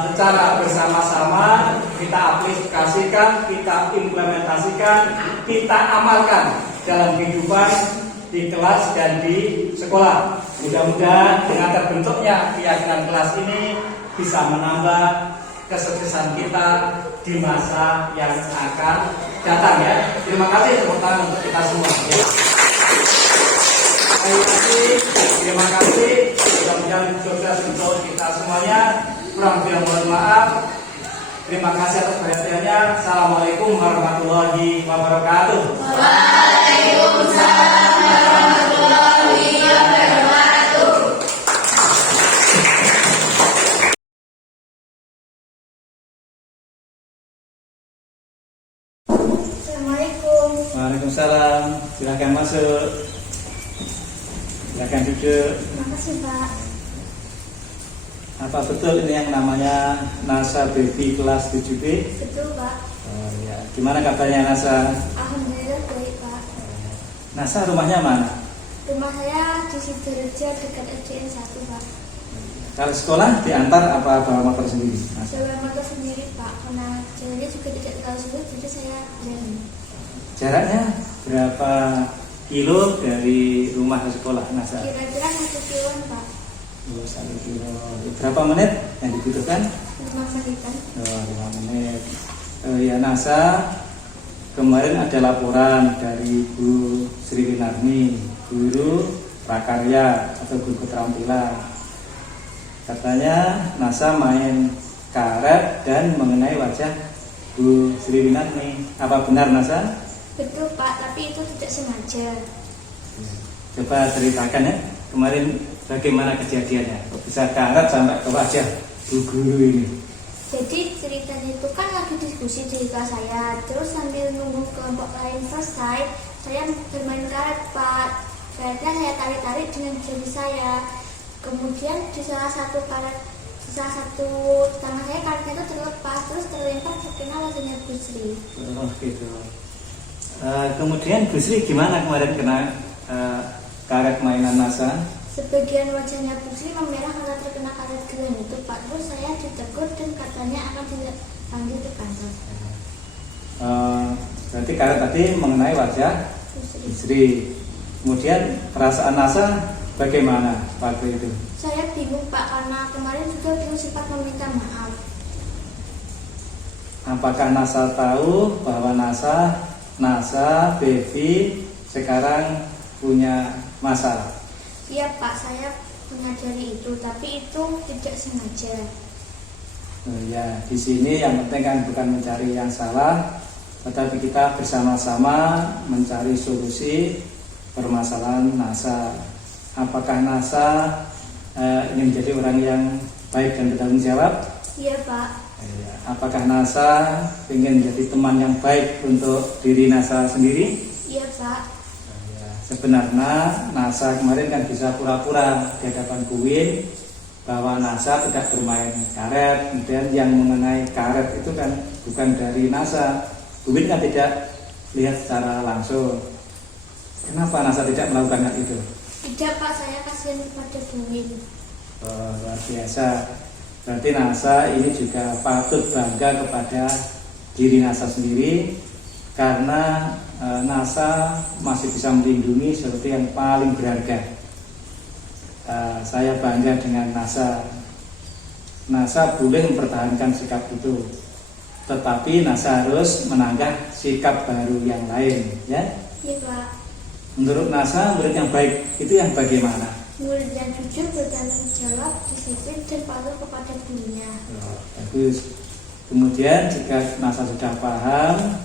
secara bersama-sama, kita aplikasikan, kita implementasikan, kita amalkan dalam kehidupan di kelas dan di sekolah. Mudah-mudahan dengan terbentuknya keyakinan kelas ini bisa menambah kesuksesan kita di masa yang akan datang ya. Terima kasih tepuk tangan untuk kita semua. Ya. Terima kasih. Mudah-mudahan sukses untuk kita semuanya. Kurang lebih mohon maaf. Terima kasih atas perhatiannya. Assalamualaikum warahmatullahi wabarakatuh. Waalaikumsalam warahmatullahi wabarakatuh. Assalamualaikum. Waalaikumsalam. Silakan masuk. Silakan duduk. Terima kasih Pak. Apa betul ini yang namanya Nasa Baby kelas 7B? Betul Pak. Oh ya. Gimana kabarnya Nasa? Alhamdulillah baik Pak. Nasa rumahnya mana? Rumah saya di Sidorejo dekat SDN 1 Pak. Kalau sekolah diantar apa bawa motor sendiri? Nasa? Saya motor sendiri Pak, karena jalannya juga tidak terlalu sulit, jadi saya jalan. Jaraknya berapa kilo dari rumah ke sekolah Nasa? Kira-kira 1 kiloan Pak. Oh, 1 kilo. Berapa menit yang dibutuhkan? 5 menitan. Oh, 5 menit. Ya Nasa, kemarin ada laporan dari Bu Sri Winarni, guru prakarya atau guru keterampilan. Katanya Nasa main karet dan mengenai wajah Bu Sri Winarni. Apa benar Nasa? Betul Pak, tapi itu tidak sengaja. Coba ceritakan ya, kemarin bagaimana kejadiannya? Kok bisa karet sampai ke wajah Bu Guru ini? Jadi ceritanya itu kan lagi diskusi di kelas saya, terus sambil nunggu kelompok lain selesai, saya bermain karet Pak. Karetnya saya tarik-tarik dengan jari saya. Kemudian di salah satu tangan saya karetnya itu terlepas, terus terlempar terkena wajahnya Bu Sri. Oh gitu. Kemudian Bu Sri gimana kemarin kena karet mainan Nasa? Sebagian wajahnya Bu Sri memerah karena terkena karet gelang itu Pak. Terus saya ditegur dan katanya akan dipanggil ke kantor. Berarti karet tadi mengenai wajah Bu Sri. Kemudian perasaan Nasa bagaimana waktu itu? Saya bingung Pak, karena kemarin juga belum sempat meminta maaf. Apakah Nasa tahu bahwa Nasa Baby sekarang punya masalah? Iya Pak, saya menyadari itu, tapi itu tidak sengaja. Ya, di sini yang penting kan bukan mencari yang salah, tetapi kita bersama-sama mencari solusi permasalahan Nasa. Apakah Nasa ingin menjadi orang yang baik dan bertanggung jawab? Iya Pak. Ya. Apakah Nasa ingin menjadi teman yang baik untuk diri Nasa sendiri? Iya Pak. Ya. Sebenarnya Nasa kemarin kan bisa pura-pura di hadapan Kuwin bahwa Nasa tidak bermain karet. Kemudian yang mengenai karet itu kan bukan dari Nasa. Kuwin kan tidak lihat secara langsung. Kenapa Nasa tidak melakukan hal itu? Tidak Pak, saya kasihan kepada Buwin. Oh, luar biasa. Berarti Nasa ini juga patut bangga kepada diri Nasa sendiri, karena Nasa masih bisa melindungi sesuatu yang paling berharga. Saya bangga dengan Nasa. Nasa boleh mempertahankan sikap itu, tetapi Nasa harus menanggah sikap baru yang lain, ya. Iya Pak. Menurut Nasa, murid yang baik itu yang bagaimana? Murid yang jujur, bertanggung jawab, disiplin, dan patuh kepada gurunya. Bagus. Kemudian jika Nasa sudah paham,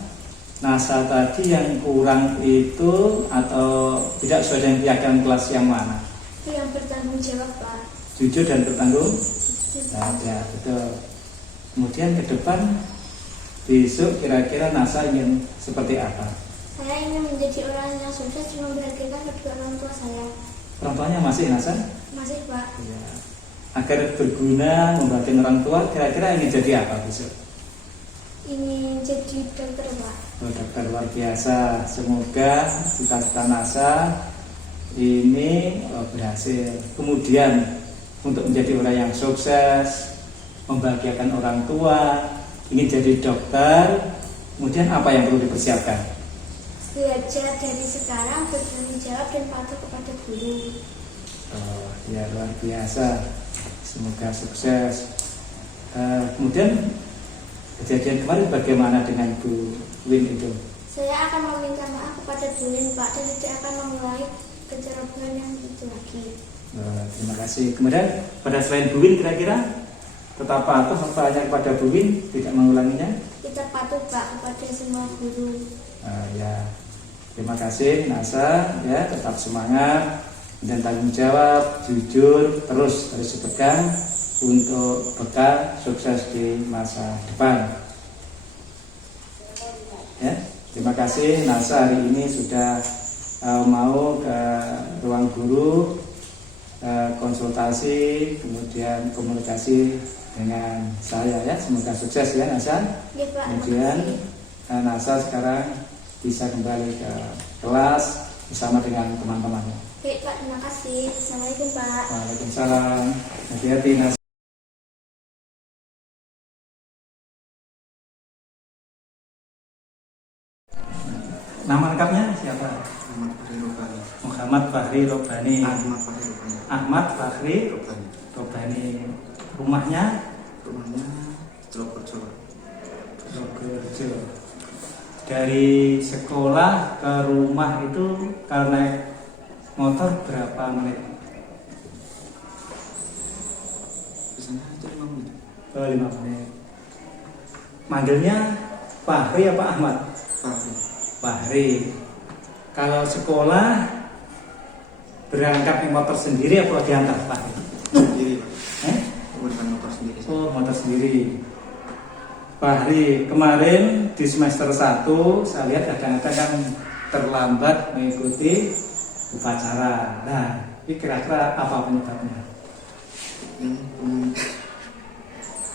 Nasa tadi yang kurang itu atau tidak sesuai dengan keyakinan kelas yang mana? Itu yang bertanggung jawab Pak. Jujur dan bertanggung Jujur. ya, betul. Kemudian ke depan besok kira-kira Nasa ingin seperti apa? Saya ingin menjadi orang yang sukses dan membahagiakan kedua orang tua saya. Orang tuanya masih Nasa? Masih Pak. Ya. Agar berguna membahagiakan orang tua, kira-kira ingin jadi apa besok? Ingin jadi dokter Pak. Oh, dokter luar biasa. Semoga cita-cita Nasa ini berhasil. Kemudian untuk menjadi orang yang sukses, membahagiakan orang tua, ingin jadi dokter, kemudian apa yang perlu dipersiapkan? Belajar dari sekarang, bertanggung jawab dan patuh kepada guru. Oh, ya luar biasa. Semoga sukses. Kemudian kejadian kemarin bagaimana dengan Bu Win itu? Saya akan meminta maaf kepada Bu Win, Pak, dan tidak akan mengulangi kecerobohan yang itu lagi. Terima kasih. Kemudian pada selain Bu Win kira-kira tetap patuh apa hanya kepada Bu Win tidak mengulanginya? Kita patuh, Pak, kepada semua guru. Ya, terima kasih Nasa, ya tetap semangat dan tanggung jawab, jujur, terus harus dipegang untuk bekal sukses di masa depan. Ya, terima kasih Nasa hari ini sudah mau ke ruang guru, konsultasi, kemudian komunikasi dengan saya ya. Semoga sukses ya Nasa. Ya, Pak. Kemudian Nasa sekarang bisa kembali ke kelas bersama dengan teman-temannya. Baik, Pak, terima kasih. Assalamualaikum, Pak. Waalaikumsalam. Hati-hati Nasa. Nama lengkapnya siapa? Muhammad Fahri Robani. Ahmad Fahri Robani. Rumahnya Trogorejo. Dari sekolah ke rumah itu kalau naik motor berapa menit? Biasanya aja 5 menit. 5 menit. Manggilnya Fahri apa Ahmad? Fahri. Kalau sekolah berangkat naik motor sendiri apa diantar Fahri? Sendiri, Pak. Bukan motor sendiri. Oh, motor sendiri. Fahri, kemarin di semester 1 saya lihat kadang-kadang kan terlambat mengikuti upacara. Nah, ini kira-kira apa penyebabnya?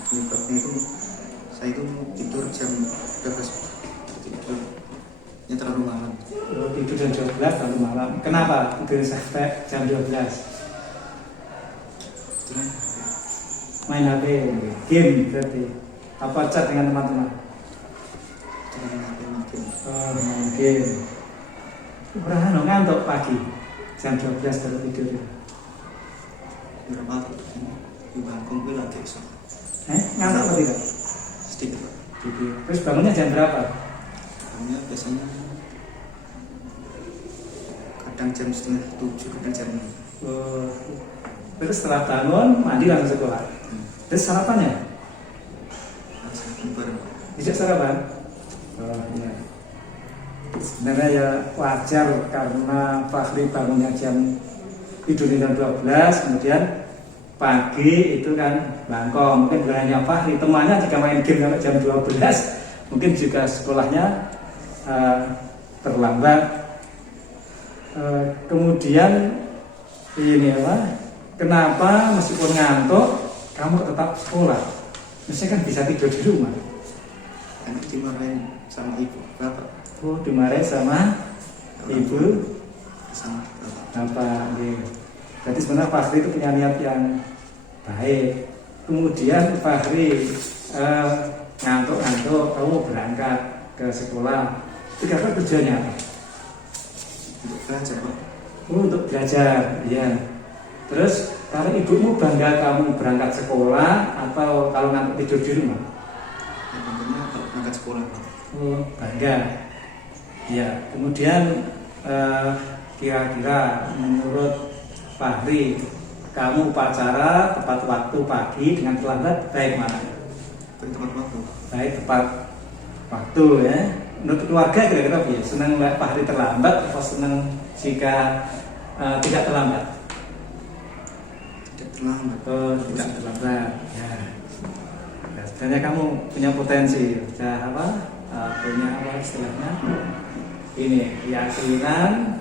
Penyebabnya itu saya itu tidur jam 12. Tidurnya terlalu malam. Oh, tidur jam 12 lalu malam. Kenapa tidur sampai jam 12? Main HP, game berarti. Apa chat dengan teman-teman? Oh, main game. Berapa ngantuk pagi jam 12 baru tidur. Berapa di bangkong gue lagi esok. Ngantuk atau tidak? Sedikit, Pak. Tidur. Terus bangunnya jam berapa? Bangunnya biasanya kadang jam 6:30, kadang jam 6. Oh, terus setelah bangun mandi langsung sekolah. Terus sarapannya? Sarapan bareng, Pak. Tidak sarapan? Oh iya. Sebenarnya ya wajar karena Fahri bangunnya tidurnya jam 12, kemudian pagi itu kan bangkong. Mungkin bukan hanya Fahri, temannya jika main game sampai jam 12, mungkin juga sekolahnya terlambat. Kemudian ini apa? Kenapa meskipun ngantuk kamu tetap sekolah? Mestinya kan bisa tidur di rumah. Karena dimarahin sama ibu, bapak. Oh, dimarahin sama ibu Sama bapak. bapak. Iya. Berarti sebenarnya Fahri itu punya niat yang baik. Kemudian Fahri ngantuk-ngantuk, kamu berangkat ke sekolah. Kira-kira tujuannya apa? Untuk belajar, Pak. Oh, untuk belajar, iya. Terus kalau ibumu bangga kamu berangkat sekolah atau kalau ngantuk tidur di rumah? Ya, tentunya kalau berangkat sekolah, Pak. Oh, bangga. Ya, kemudian kira-kira menurut Fahri, kamu upacara tepat waktu pagi dengan terlambat baik mana? Tepat waktu. Baik tepat waktu ya. Menurut keluarga kira-kira ya senang Fahri terlambat atau senang jika tidak terlambat? Tidak terlambat. Oh, tidak terlambat. Ya. Ya, sebenarnya kamu punya potensi, sudah apa? Punya apa istilahnya? Ini keyakinan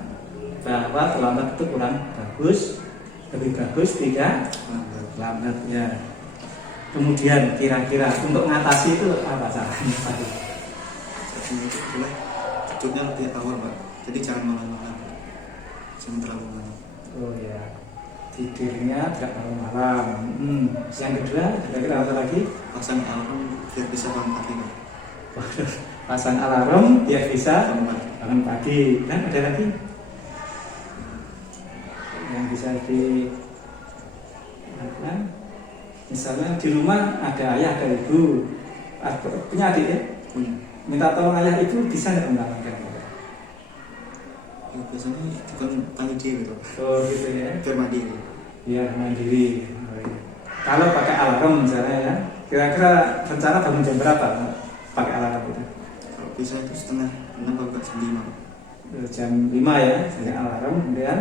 bahwa terlambat itu kurang bagus, lebih bagus tidak lambat ya. Kemudian kira-kira untuk mengatasi itu apa caranya tadi? Jadi itu boleh tidurnya lebih awal, Pak. Jadi jangan malam-malam. Jangan terlalu malam. Oh ya, tidurnya tidak terlalu malam. Yang kedua, kira-kira apa lagi? Pasang alarm biar bisa bangun pagi, Pak. Pasang alarm biar bisa Bangun pagi. bangun pagi. Dan ada lagi? Yang yang bisa di misalnya di rumah ada ayah, ada ibu, punya adik ya, minta tolong ayah ibu bisa nggak menerangkan? Ya, biasanya bukan tanya dia gitu. Oh gitu ya. Biar mandiri. Biar mandiri. Oh, iya. Kalau pakai alarm misalnya ya, kira-kira rencana bangun jam berapa pakai alarm itu? Kalau bisa itu setengah 6 atau jam 5. Jam 5 ya, pakai alarm, kemudian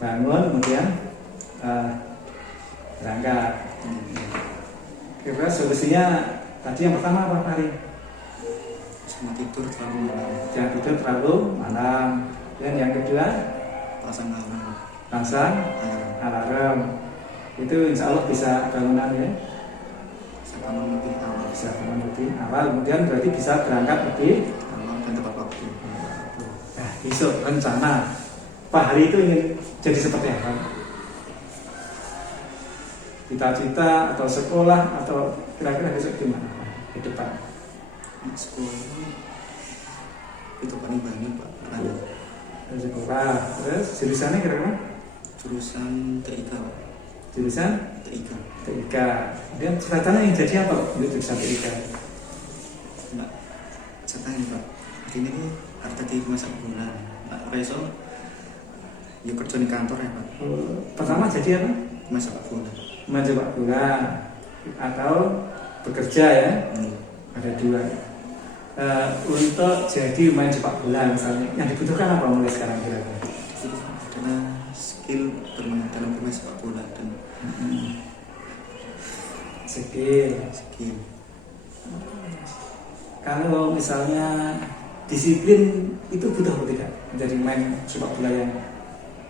bangun, kemudian berangkat. Kira-kira solusinya tadi yang pertama apa Pak Ari? Sama tidur terlalu malam. Jangan tidur terlalu malam. Dan yang kedua, Pasang alarm. pasang alarm. Itu insya Allah bisa bangunan ya. Bisa bangun lebih awal. Bisa bangun lebih awal. Kemudian berarti bisa berangkat lebih Awal dan tepat waktu. Nah, besok rencana Pak Hari itu ingin jadi seperti apa? Cita-cita atau sekolah atau kira-kira besok gimana ke depan? Sekolah itu paling banyak Pak. Ada Sekolah, terus jurusannya kira-kira? jurusan TIK Pak. Jurusan TIK. TIK. Kemudian cita-citanya yang jadi apa untuk jurusan TIK? Enggak. Saya Pak. Ini tuh harta di masa bulan. Pak Reso ya kerja di kantor ya Pak. Pertama jadi apa? Masa bulan. Mencoba bola atau bekerja ya, ada dua. Untuk jadi main sepak bola misalnya, yang dibutuhkan apa mulai sekarang kira-kira? Itu adalah skill bermain dalam bermain sepak bola dan Skill. Kalau misalnya disiplin itu butuh atau tidak menjadi main sepak bola yang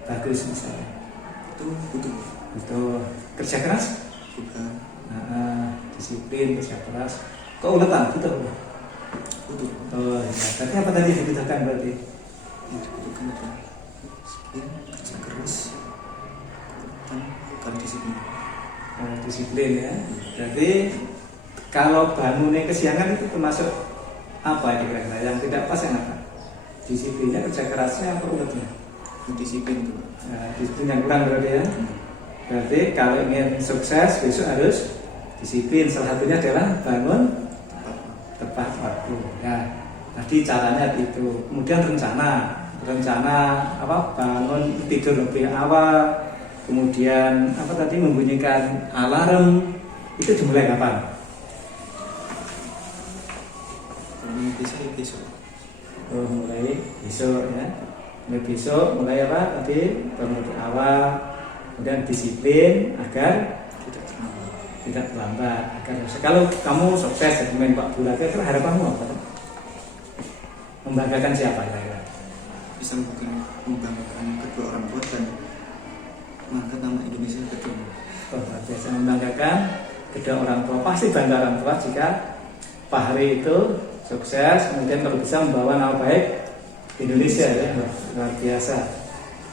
bagus misalnya? itu butuh Kerja keras? juga Disiplin, kerja keras. Keuletan butuh. butuh Oh, ya. Berarti apa tadi yang dibutuhkan berarti? yang dibutuhkan adalah skill kerja keras dan kalau disiplin. Disiplin ya. Jadi kalau bangunnya kesiangan itu termasuk apa ya kira-kira? Yang tidak pas yang apa? Disiplinnya, kerja kerasnya, apa uletnya? Disiplin itu Disiplin yang kurang berarti ya. Berarti kalau ingin sukses besok harus disiplin. Salah satunya adalah bangun tepat waktu. Ya, tadi caranya itu. Kemudian rencana apa? Bangun tidur lebih awal. Kemudian apa tadi membunyikan alarm. Itu dimulai kapan? kalau bisa ya besok. Mulai besok ya. Mulai besok mulai apa? Tadi bangun lebih awal. Kemudian disiplin agar tidak terlambat. Kalau kamu sukses jadi main sepak bola, kira-kira harapanmu apa? Membanggakan siapa kira-kira? Bisa membanggakan kedua orang tua dan mengangkat nama Indonesia ke dunia. Biasa membanggakan kedua orang tua. Pasti bangga orang tua jika Pak Hari itu sukses, kemudian kalau bisa membawa nama baik Indonesia ya, luar biasa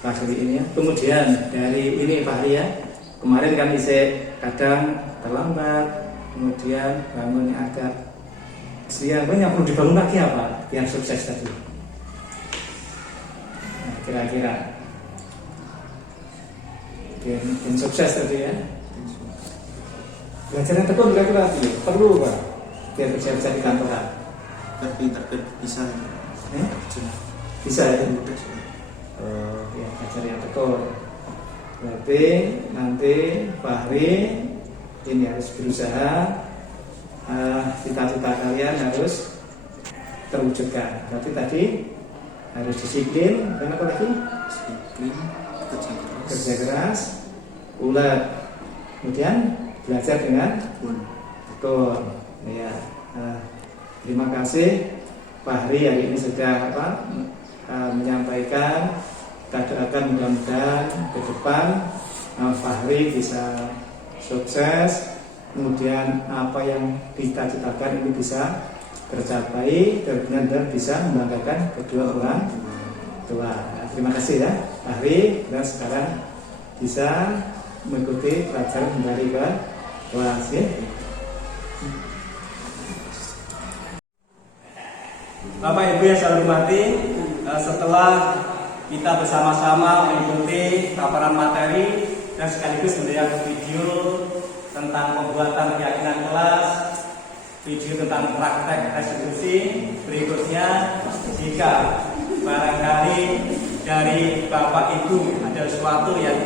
Pak Hari ini ya. Kemudian dari ini Pak Hari ya, kemarin kan kadang terlambat, kemudian bangunnya agak siang. Yang perlu dibangun lagi apa yang sukses tadi? Nah, kira-kira yang sukses tadi ya. Belajar yang tekun kira-kira perlu Pak biar bisa di kantoran. Pintar bisa Bisa ya. mudah. Ya belajar yang tekun. Berarti nanti Fahri ini harus berusaha, cita-cita kalian harus terwujudkan. Berarti tadi harus disiplin, dan apa lagi? Disiplin, Kerja keras, ulet, kemudian belajar dengan tekun. Ya, terima kasih Fahri hari ini sudah menyampaikan. Kita doakan mudah-mudahan ke depan Fahri bisa sukses, kemudian apa yang dicita-citakan ini bisa tercapai dan benar-benar bisa membanggakan kedua orang tua. Terima kasih ya Fahri, dan sekarang bisa mengikuti pelajaran kembali ke kelas ya. Bapak Ibu yang saya hormati, setelah kita bersama-sama mengikuti paparan materi dan sekaligus melihat video tentang pembuatan keyakinan kelas, video tentang praktek restitusi. Berikutnya, jika barangkali dari Bapak Ibu ada sesuatu yang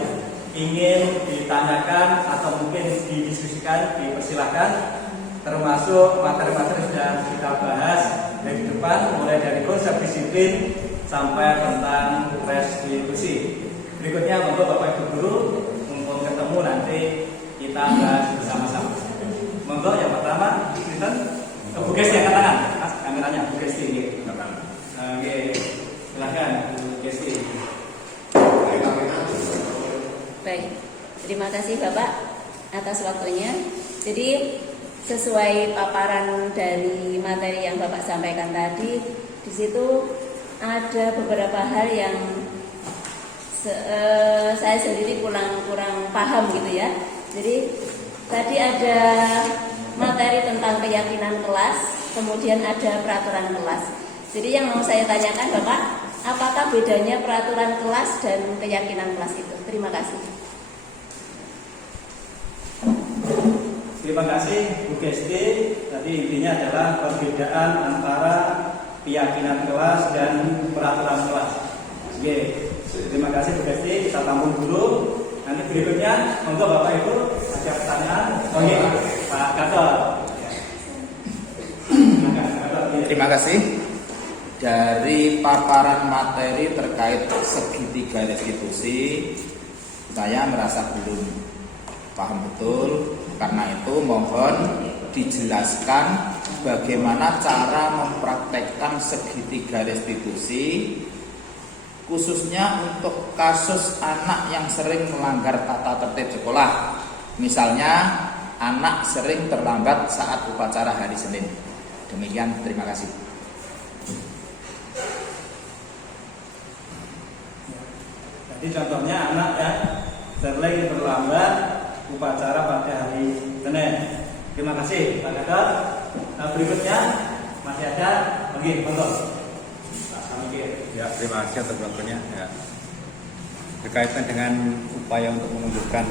ingin ditanyakan atau mungkin didiskusikan, dipersilahkan. Termasuk materi-materi sudah kita bahas dari depan, mulai dari konsep disiplin sampai tentang restitusi. Berikutnya untuk Bapak Ibu Guru, untuk ketemu nanti kita bahas bersama-sama. Monggo yang pertama, Kristen, Bu Gesti angkat tangan, Mas, kameranya Bu Gesti ini. Oke, silakan Bu Gesti. Baik, terima kasih Bapak atas waktunya. Jadi sesuai paparan dari materi yang Bapak sampaikan tadi, di situ ada beberapa hal yang saya sendiri kurang paham gitu ya. Jadi tadi ada materi tentang keyakinan kelas, kemudian ada peraturan kelas. Jadi yang mau saya tanyakan Bapak, apakah bedanya peraturan kelas dan keyakinan kelas itu? Terima kasih. Terima kasih Bu Gesti. Tadi intinya adalah perbedaan antara keyakinan kelas dan peraturan kelas. Oke, terima kasih Bu Gesti. Kita tampung dulu. Nanti berikutnya, monggo Bapak Ibu ada pertanyaan. Oke, Pak Gatot. Terima kasih. Dari paparan materi terkait segitiga restitusi, saya merasa belum paham betul. Karena itu mohon dijelaskan bagaimana cara mempraktekkan segitiga restitusi, khususnya untuk kasus anak yang sering melanggar tata tertib sekolah. Misalnya anak sering terlambat saat upacara hari Senin. Demikian, terima kasih. Jadi contohnya anak ya sering terlambat upacara pada hari Senin. Terima kasih Pak Gatot. Berikutnya masih ada lagi, monggo. Ya, terima kasih atas waktunya. Ya. Berkaitan dengan upaya untuk menumbuhkan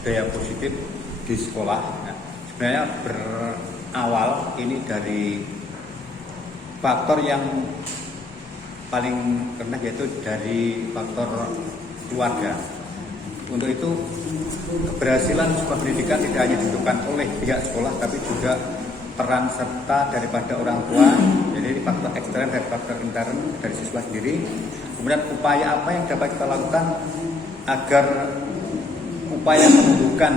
budaya positif di sekolah, ya, sebenarnya berawal ini dari faktor yang paling rendah, yaitu dari faktor keluarga. Untuk itu, keberhasilan sebuah pendidikan tidak hanya ditentukan oleh pihak sekolah, tapi juga peran serta daripada orang tua. Jadi ini faktor ekstern dan faktor intern dari siswa sendiri. Kemudian upaya apa yang dapat kita lakukan agar upaya menumbuhkan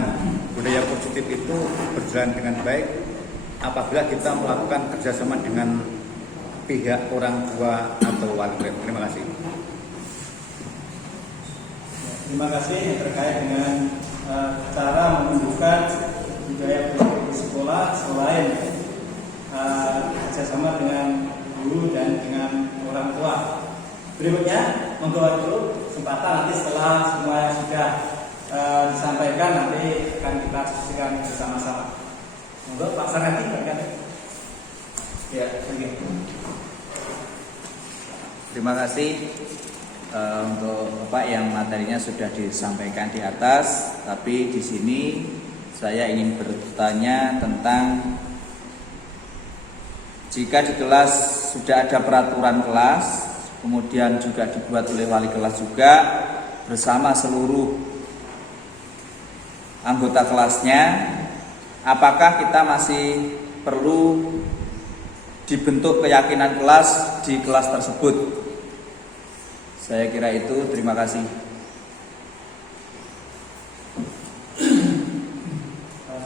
budaya positif itu berjalan dengan baik apabila kita melakukan kerjasama dengan pihak orang tua atau wali murid. Terima kasih. Terima kasih yang terkait dengan cara menunjukkan budaya positif di sekolah selain kerjasama dengan guru dan dengan orang tua. Berikutnya, monggo dulu kesempatan nanti setelah semuanya sudah disampaikan nanti akan kita diskusikan bersama-sama. Monggo Pak Sarati, kan? Ya, oke. Terima kasih untuk Bapak yang materinya sudah disampaikan di atas, tapi di sini saya ingin bertanya tentang jika di kelas sudah ada peraturan kelas, kemudian juga dibuat oleh wali kelas juga bersama seluruh anggota kelasnya, apakah kita masih perlu dibentuk keyakinan kelas di kelas tersebut? Saya kira itu, terima kasih.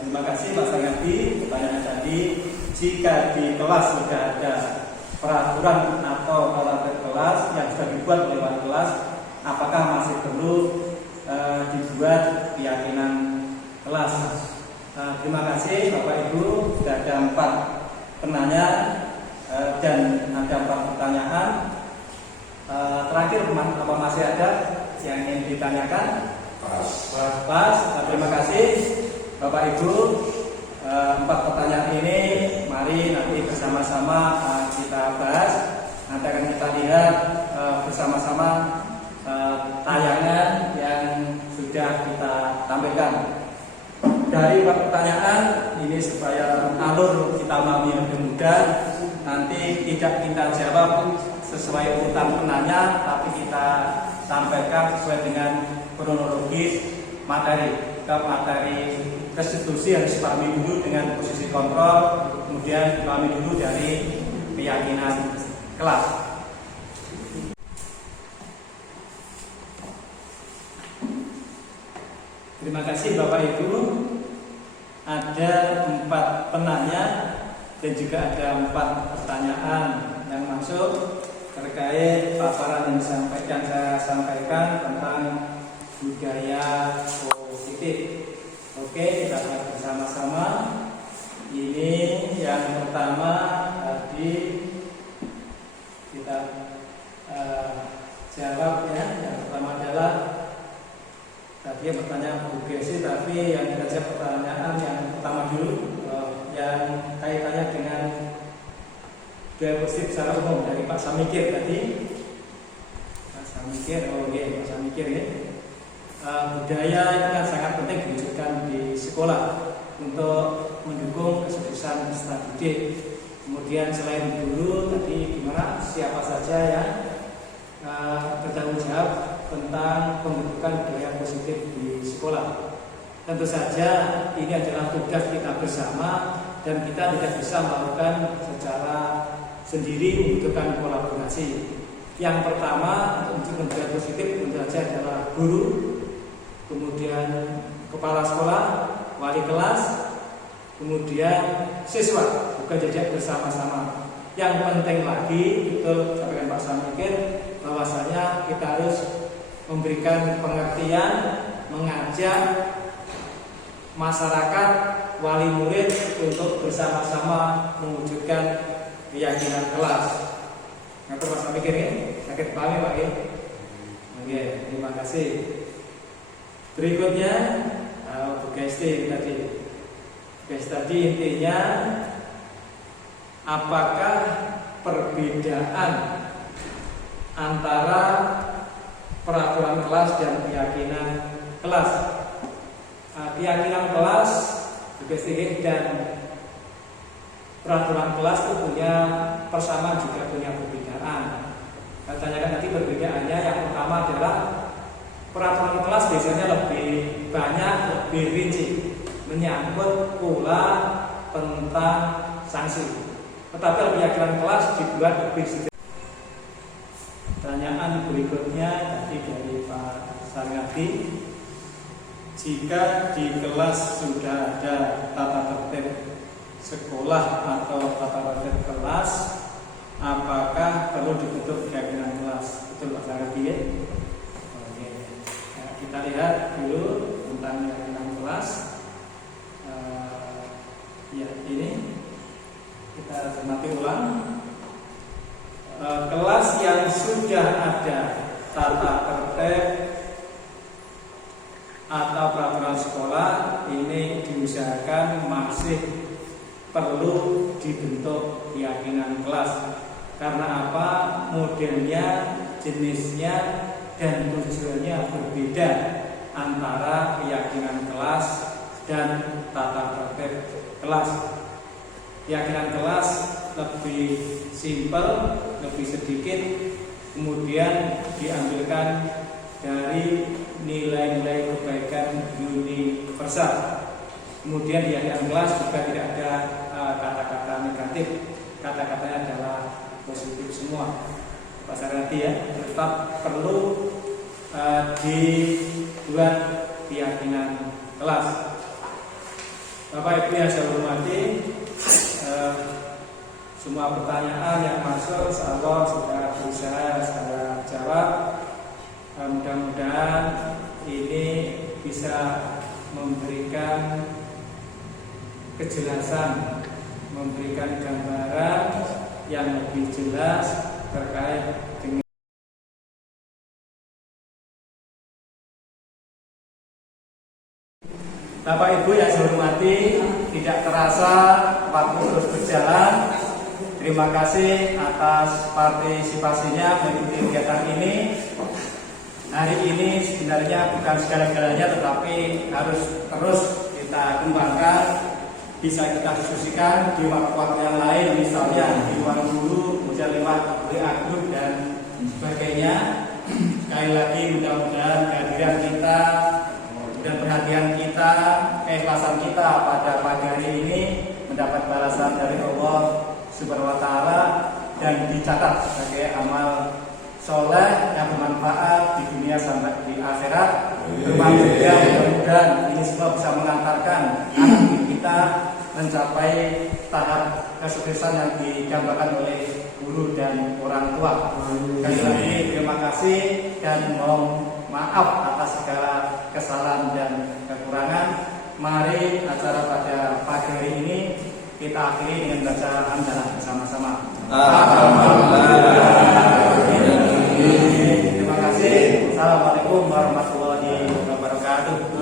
Terima kasih Pak Sarati. Pertanyaan tadi, jika di kelas sudah ada peraturan atau tata kelas yang sudah dibuat oleh wali kelas, apakah masih perlu dibuat keyakinan kelas? Terima kasih Bapak Ibu. Sudah ada 4 penanya dan ada 4 pertanyaan. Terakhir, apa masih ada yang ingin ditanyakan? Pas. Terima kasih Bapak Ibu. 4 pertanyaan ini mari nanti bersama-sama kita bahas. Nanti akan kita lihat bersama-sama tayangan yang sudah kita tampilkan. Dari pertanyaan ini supaya alur kita memahami lebih mudah, nanti tidak kita jawab sesuai urutan penanya, tapi kita sampaikan sesuai dengan kronologis materi. Ke materi restitusi harus dipahami dulu dengan posisi kontrol, kemudian dipahami dulu dari keyakinan kelas. Terima kasih Bapak Ibu. Ada 4 penanya dan juga ada 4 pertanyaan yang masuk terkait paparan yang saya sampaikan tentang budaya positif. Oke, kita lihat bersama-sama. Ini yang pertama tadi kita jawab ya. Yang pertama adalah tadi yang bertanya Bu Gesi, tapi yang kita jawab pertanyaan yang pertama dulu, yang kaitannya dengan budaya positif secara umum dari Pak Samikir tadi. Pak Samikir, Pak Samikir ya. Budaya itu kan sangat penting diwujudkan di sekolah untuk mendukung kesuksesan peserta didik. Kemudian selain guru tadi gimana siapa saja yang bertanggung jawab tentang pembentukan budaya positif di sekolah. Tentu saja ini adalah tugas kita bersama dan kita tidak bisa melakukan secara sendiri, membutuhkan kolaborasi. Yang pertama untuk budaya positif tentu saja adalah guru, kemudian kepala sekolah, wali kelas, kemudian siswa, bukan jajak bersama-sama. Yang penting lagi itu sampaikan Pak Samikir bahwasanya kita harus memberikan pengertian, mengajak masyarakat, wali murid untuk bersama-sama mewujudkan keyakinan kelas. Ngatur Pak Samikir ya, sakit pahami Pak ya. Oke, terima kasih. Berikutnya Bu Gesti tadi. Gesti tadi intinya apakah perbedaan antara peraturan kelas dan keyakinan kelas? Keyakinan kelas Bu Gesti dan peraturan kelas itu punya persamaan juga punya perbedaan. Saya tanyakan tadi perbedaannya, yang pertama adalah peraturan kelas biasanya lebih banyak, lebih rinci, menyangkut pula tentang sanksi. Tetapi keyakinan kelas dibuat lebih sederhana. Pertanyaan berikutnya tadi dari Pak Sarngati, jika di kelas sudah ada tata tertib sekolah atau tata tertib kelas, apakah perlu dibentuk keyakinan kelas? Betul Pak Sarngati ya? Kita lihat dulu tentang keyakinan kelas. Ya, ini kita cermati ulang. Kelas yang sudah ada tata tertib atau peraturan sekolah ini diusahakan masih perlu dibentuk keyakinan kelas. Karena apa? Modelnya, jenisnya, dan tujuannya berbeda antara keyakinan kelas dan tata tertib kelas. Keyakinan kelas lebih simpel, lebih sedikit, kemudian diambilkan dari nilai-nilai kebaikan universal. Kemudian di keyakinan kelas juga tidak ada kata-kata negatif, kata-katanya adalah positif semua. Pak Sarngati ya, tetap perlu dibuat keyakinan kelas. Bapak Ibu yang saya hormati, semua pertanyaan yang masuk insyaallah sudah berusaha saya jawab. Mudah-mudahan ini bisa memberikan kejelasan, memberikan gambaran yang lebih jelas terkait dengan Bapak Ibu yang saya hormati, tidak terasa waktu terus berjalan. Terima kasih atas partisipasinya mengikuti kegiatan ini. hari ini sebenarnya bukan segala-galanya, tetapi harus terus kita kembangkan, bisa kita diskusikan di waktu-waktu yang lain, misalnya di ruang guru, kemudian lewat WA group dan sebagainya. Sekali lagi mudah-mudahan kehadiran kita dan perhatian kita, keikhlasan kita pada pagi hari ini mendapat balasan dari Allah Subhanahu wa Ta'ala dan dicatat sebagai amal soleh yang bermanfaat di dunia sampai di akhirat. Termasuk juga mudah-mudahan ini semua bisa mengantarkan anak kita mencapai tahap kesuksesan yang digambarkan oleh guru dan orang tua. Sekali lagi terima kasih dan mohon maaf atas segala kesalahan dan kekurangan. Mari acara pada pagi hari ini kita akhiri dengan baca hamdalah bersama-sama. Terima kasih. Assalamualaikum warahmatullahi wabarakatuh.